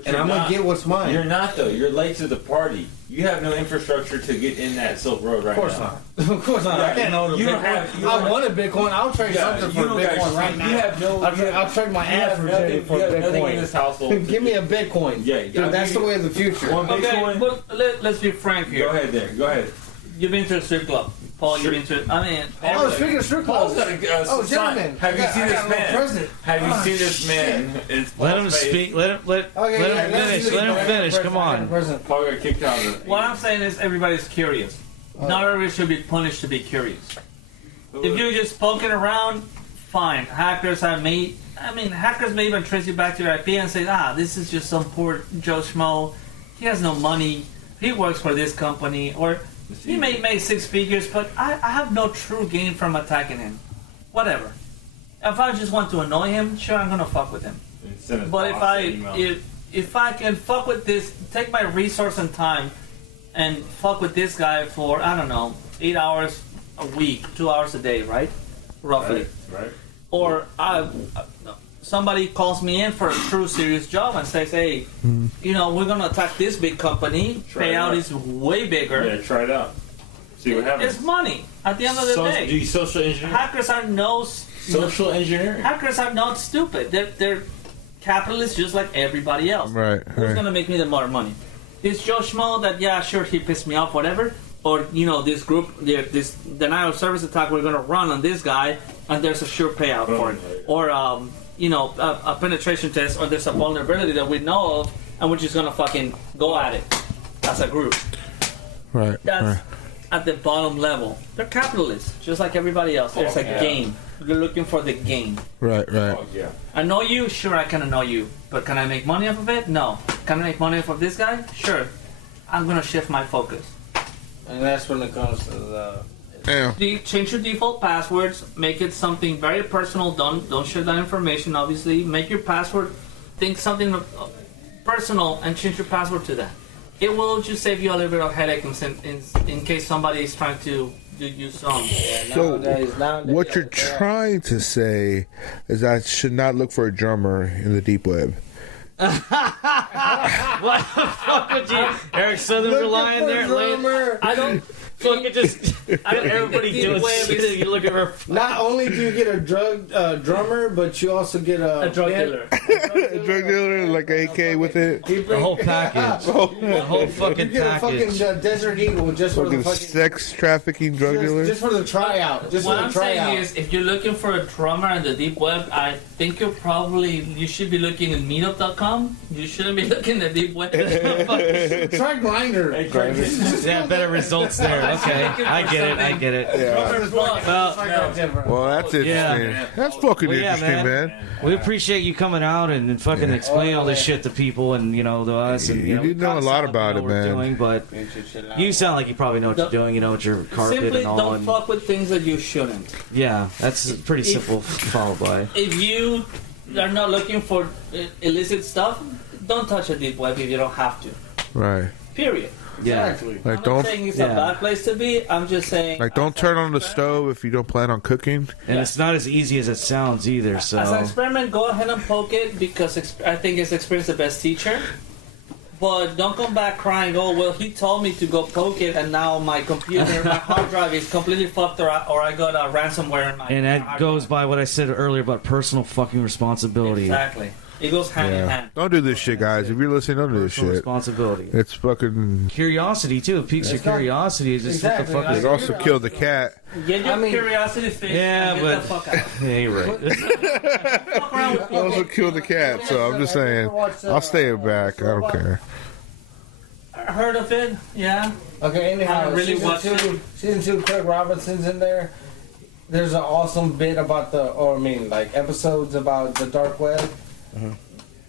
And I'm going to get what's mine. You're not, though. You're late to the party. You have no infrastructure to get in that Silk Road right now. Of course not. Of course not. I can't own a Bitcoin. I want a Bitcoin. I'll trade something for Bitcoin right now. You have no... I'll trade my ass for Bitcoin. Nothing in this household. Give me a Bitcoin. Yeah. Dude, that's the way of the future. Okay, but let's be frank here. Go ahead there. Go ahead. You've been to a strip club. Paul, you've been to... Speaking of strip clubs. Gentlemen. Have you seen this man? Have you seen this man? Let him speak. Let him finish. Let him finish. Come on. Paul got kicked out of it. What I'm saying is everybody's curious. Not everybody should be punished to be curious. If you're just poking around, fine. Hackers may even trace you back to your IP and say, this is just some poor Joe Schmo. He has no money. He works for this company. Or he may make 6 figures, but I have no true gain from attacking him. Whatever. If I just want to annoy him, sure, I'm going to fuck with him. But if I can fuck with this, take my resource and time and fuck with this guy for, 8 hours a week, 2 hours a day, right? Roughly. Right. Or somebody calls me in for a true serious job and says, hey, we're going to attack this big company. Payout is way bigger. Yeah, try it out. See what happens. It's money at the end of the day. Do you social engineer? Hackers are social engineering. Hackers are not stupid. They're capitalists just like everybody else. Right. Who's going to make me the more money? This Joe Schmo that, sure, he pissed me off, whatever. Or, this group, this denial of service attack we're going to run on this guy, and there's a sure payout for it. Or, a penetration test, or there's a vulnerability that we know of, and we're just going to fucking go at it as a group. Right. That's at the bottom level. They're capitalists, just like everybody else. There's a game. You're looking for the game. Right. Oh, yeah. I know you? Sure, I can annoy you. But can I make money off of it? No. Can I make money off of this guy? Sure. I'm going to shift my focus. And that's when it comes to the... Change your default passwords. Make it something very personal. Don't share that information, obviously. Make your password, think something personal, and change your password to that. It will just save you a little bit of headache in case somebody is trying to do you some. So, what you're trying to say is I should not look for a drummer in the deep web. What the fuck would you, Eric Southern relying there? I don't. Fucking just everybody doing shit. You looking for. Not only do you get a drummer, but you also get a drug dealer. A drug dealer, like an AK with it. The whole package. The whole fucking you get package. a fucking Desert Eagle just for the fucking sex trafficking drug dealer. Just for the tryout. What I'm saying is, if you're looking for a drummer in the deep web, I think you should be looking at meetup.com. You shouldn't be looking at the deep web. Try Grindr. Yeah, better results there. Okay, I get it. Yeah. Well, that's interesting. Yeah. That's fucking interesting, man. We appreciate you coming out and fucking explaining all this shit to people and to us. And you do know a lot about it, man. Doing, but you sound like you probably know what you're doing. You know what your carpet simply and all. Don't fuck with things that you shouldn't. Yeah, that's pretty simple. Followed by. If you are not looking for illicit stuff, don't touch a deep web if you don't have to. Right. Period. Yeah. Exactly. Like, I'm not saying it's a bad place to be. I'm just saying. Like, don't turn on the stove if you don't plan on cooking. And it's not as easy as it sounds either. So. As an experiment, go ahead and poke it because I think it's experience the best teacher. But don't come back crying, oh, well, he told me to go poke it, and now my computer, my hard drive is completely fucked, or I got a ransomware in my And that goes by what I said earlier about personal fucking responsibility. Exactly. It goes hand in hand. Don't do this shit, guys. If you're listening, don't do this Personal shit. responsibility. It's fucking... Curiosity, too. It piques your curiosity. It's just what the fuck is It also killed the cat. Get your curiosity fixed and get the fuck out. Yeah, you're right. Fuck around with It also killed the cat, so I'm just saying. I'll stay back. I don't care. Heard of it? Yeah. Okay, anyhow, I really season 2, Craig Robinson's in there. there's an awesome bit about episodes about the dark web. Uh-huh.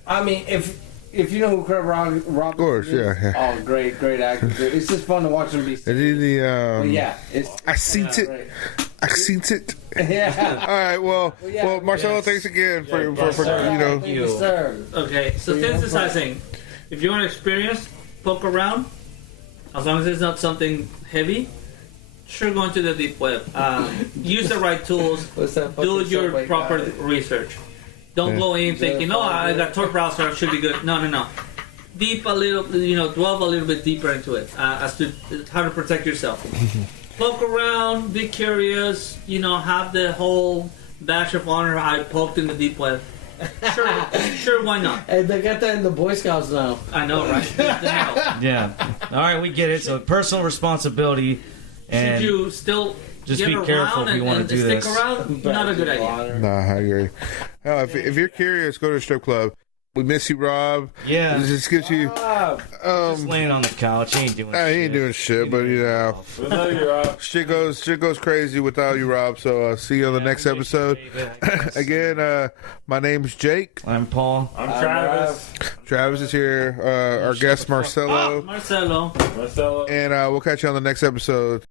I mean, if you know who Kurt Robinson of course, is, yeah. Oh, great actor. It's just fun to watch him be. I seen it. Right. I seen it. Yeah. All right. Well, Marcelo, thanks again for Thank you, sir. Okay, so sensitizing. If you want to experience, poke around. As long as it's not something heavy, sure, go into the deep web. Use the right tools. Do your proper research. Don't go in thinking, I got Tor browser, it should be good. No. Deep a little, delve a little bit deeper into it as to how to protect yourself. Poke around, be curious, have the whole badge of honor. I poked in the deep web. Sure, why not? Hey, they got that in the Boy Scouts now. I know, right? Yeah. All right, we get it. So personal responsibility. And should you still just be careful if you want to do stick this. around? Not a good idea. Nah, I agree. If you're curious, go to a strip club. We miss you, Rob. Yeah. Just get you. Just laying on the couch. He ain't doing shit. He ain't doing shit, but We love you, Rob. shit goes crazy without you, Rob. So see you on the next episode. Again, my name's Jake. I'm Paul. I'm Travis. Travis is here. Our guest Marcelo. Marcelo. And we'll catch you on the next episode.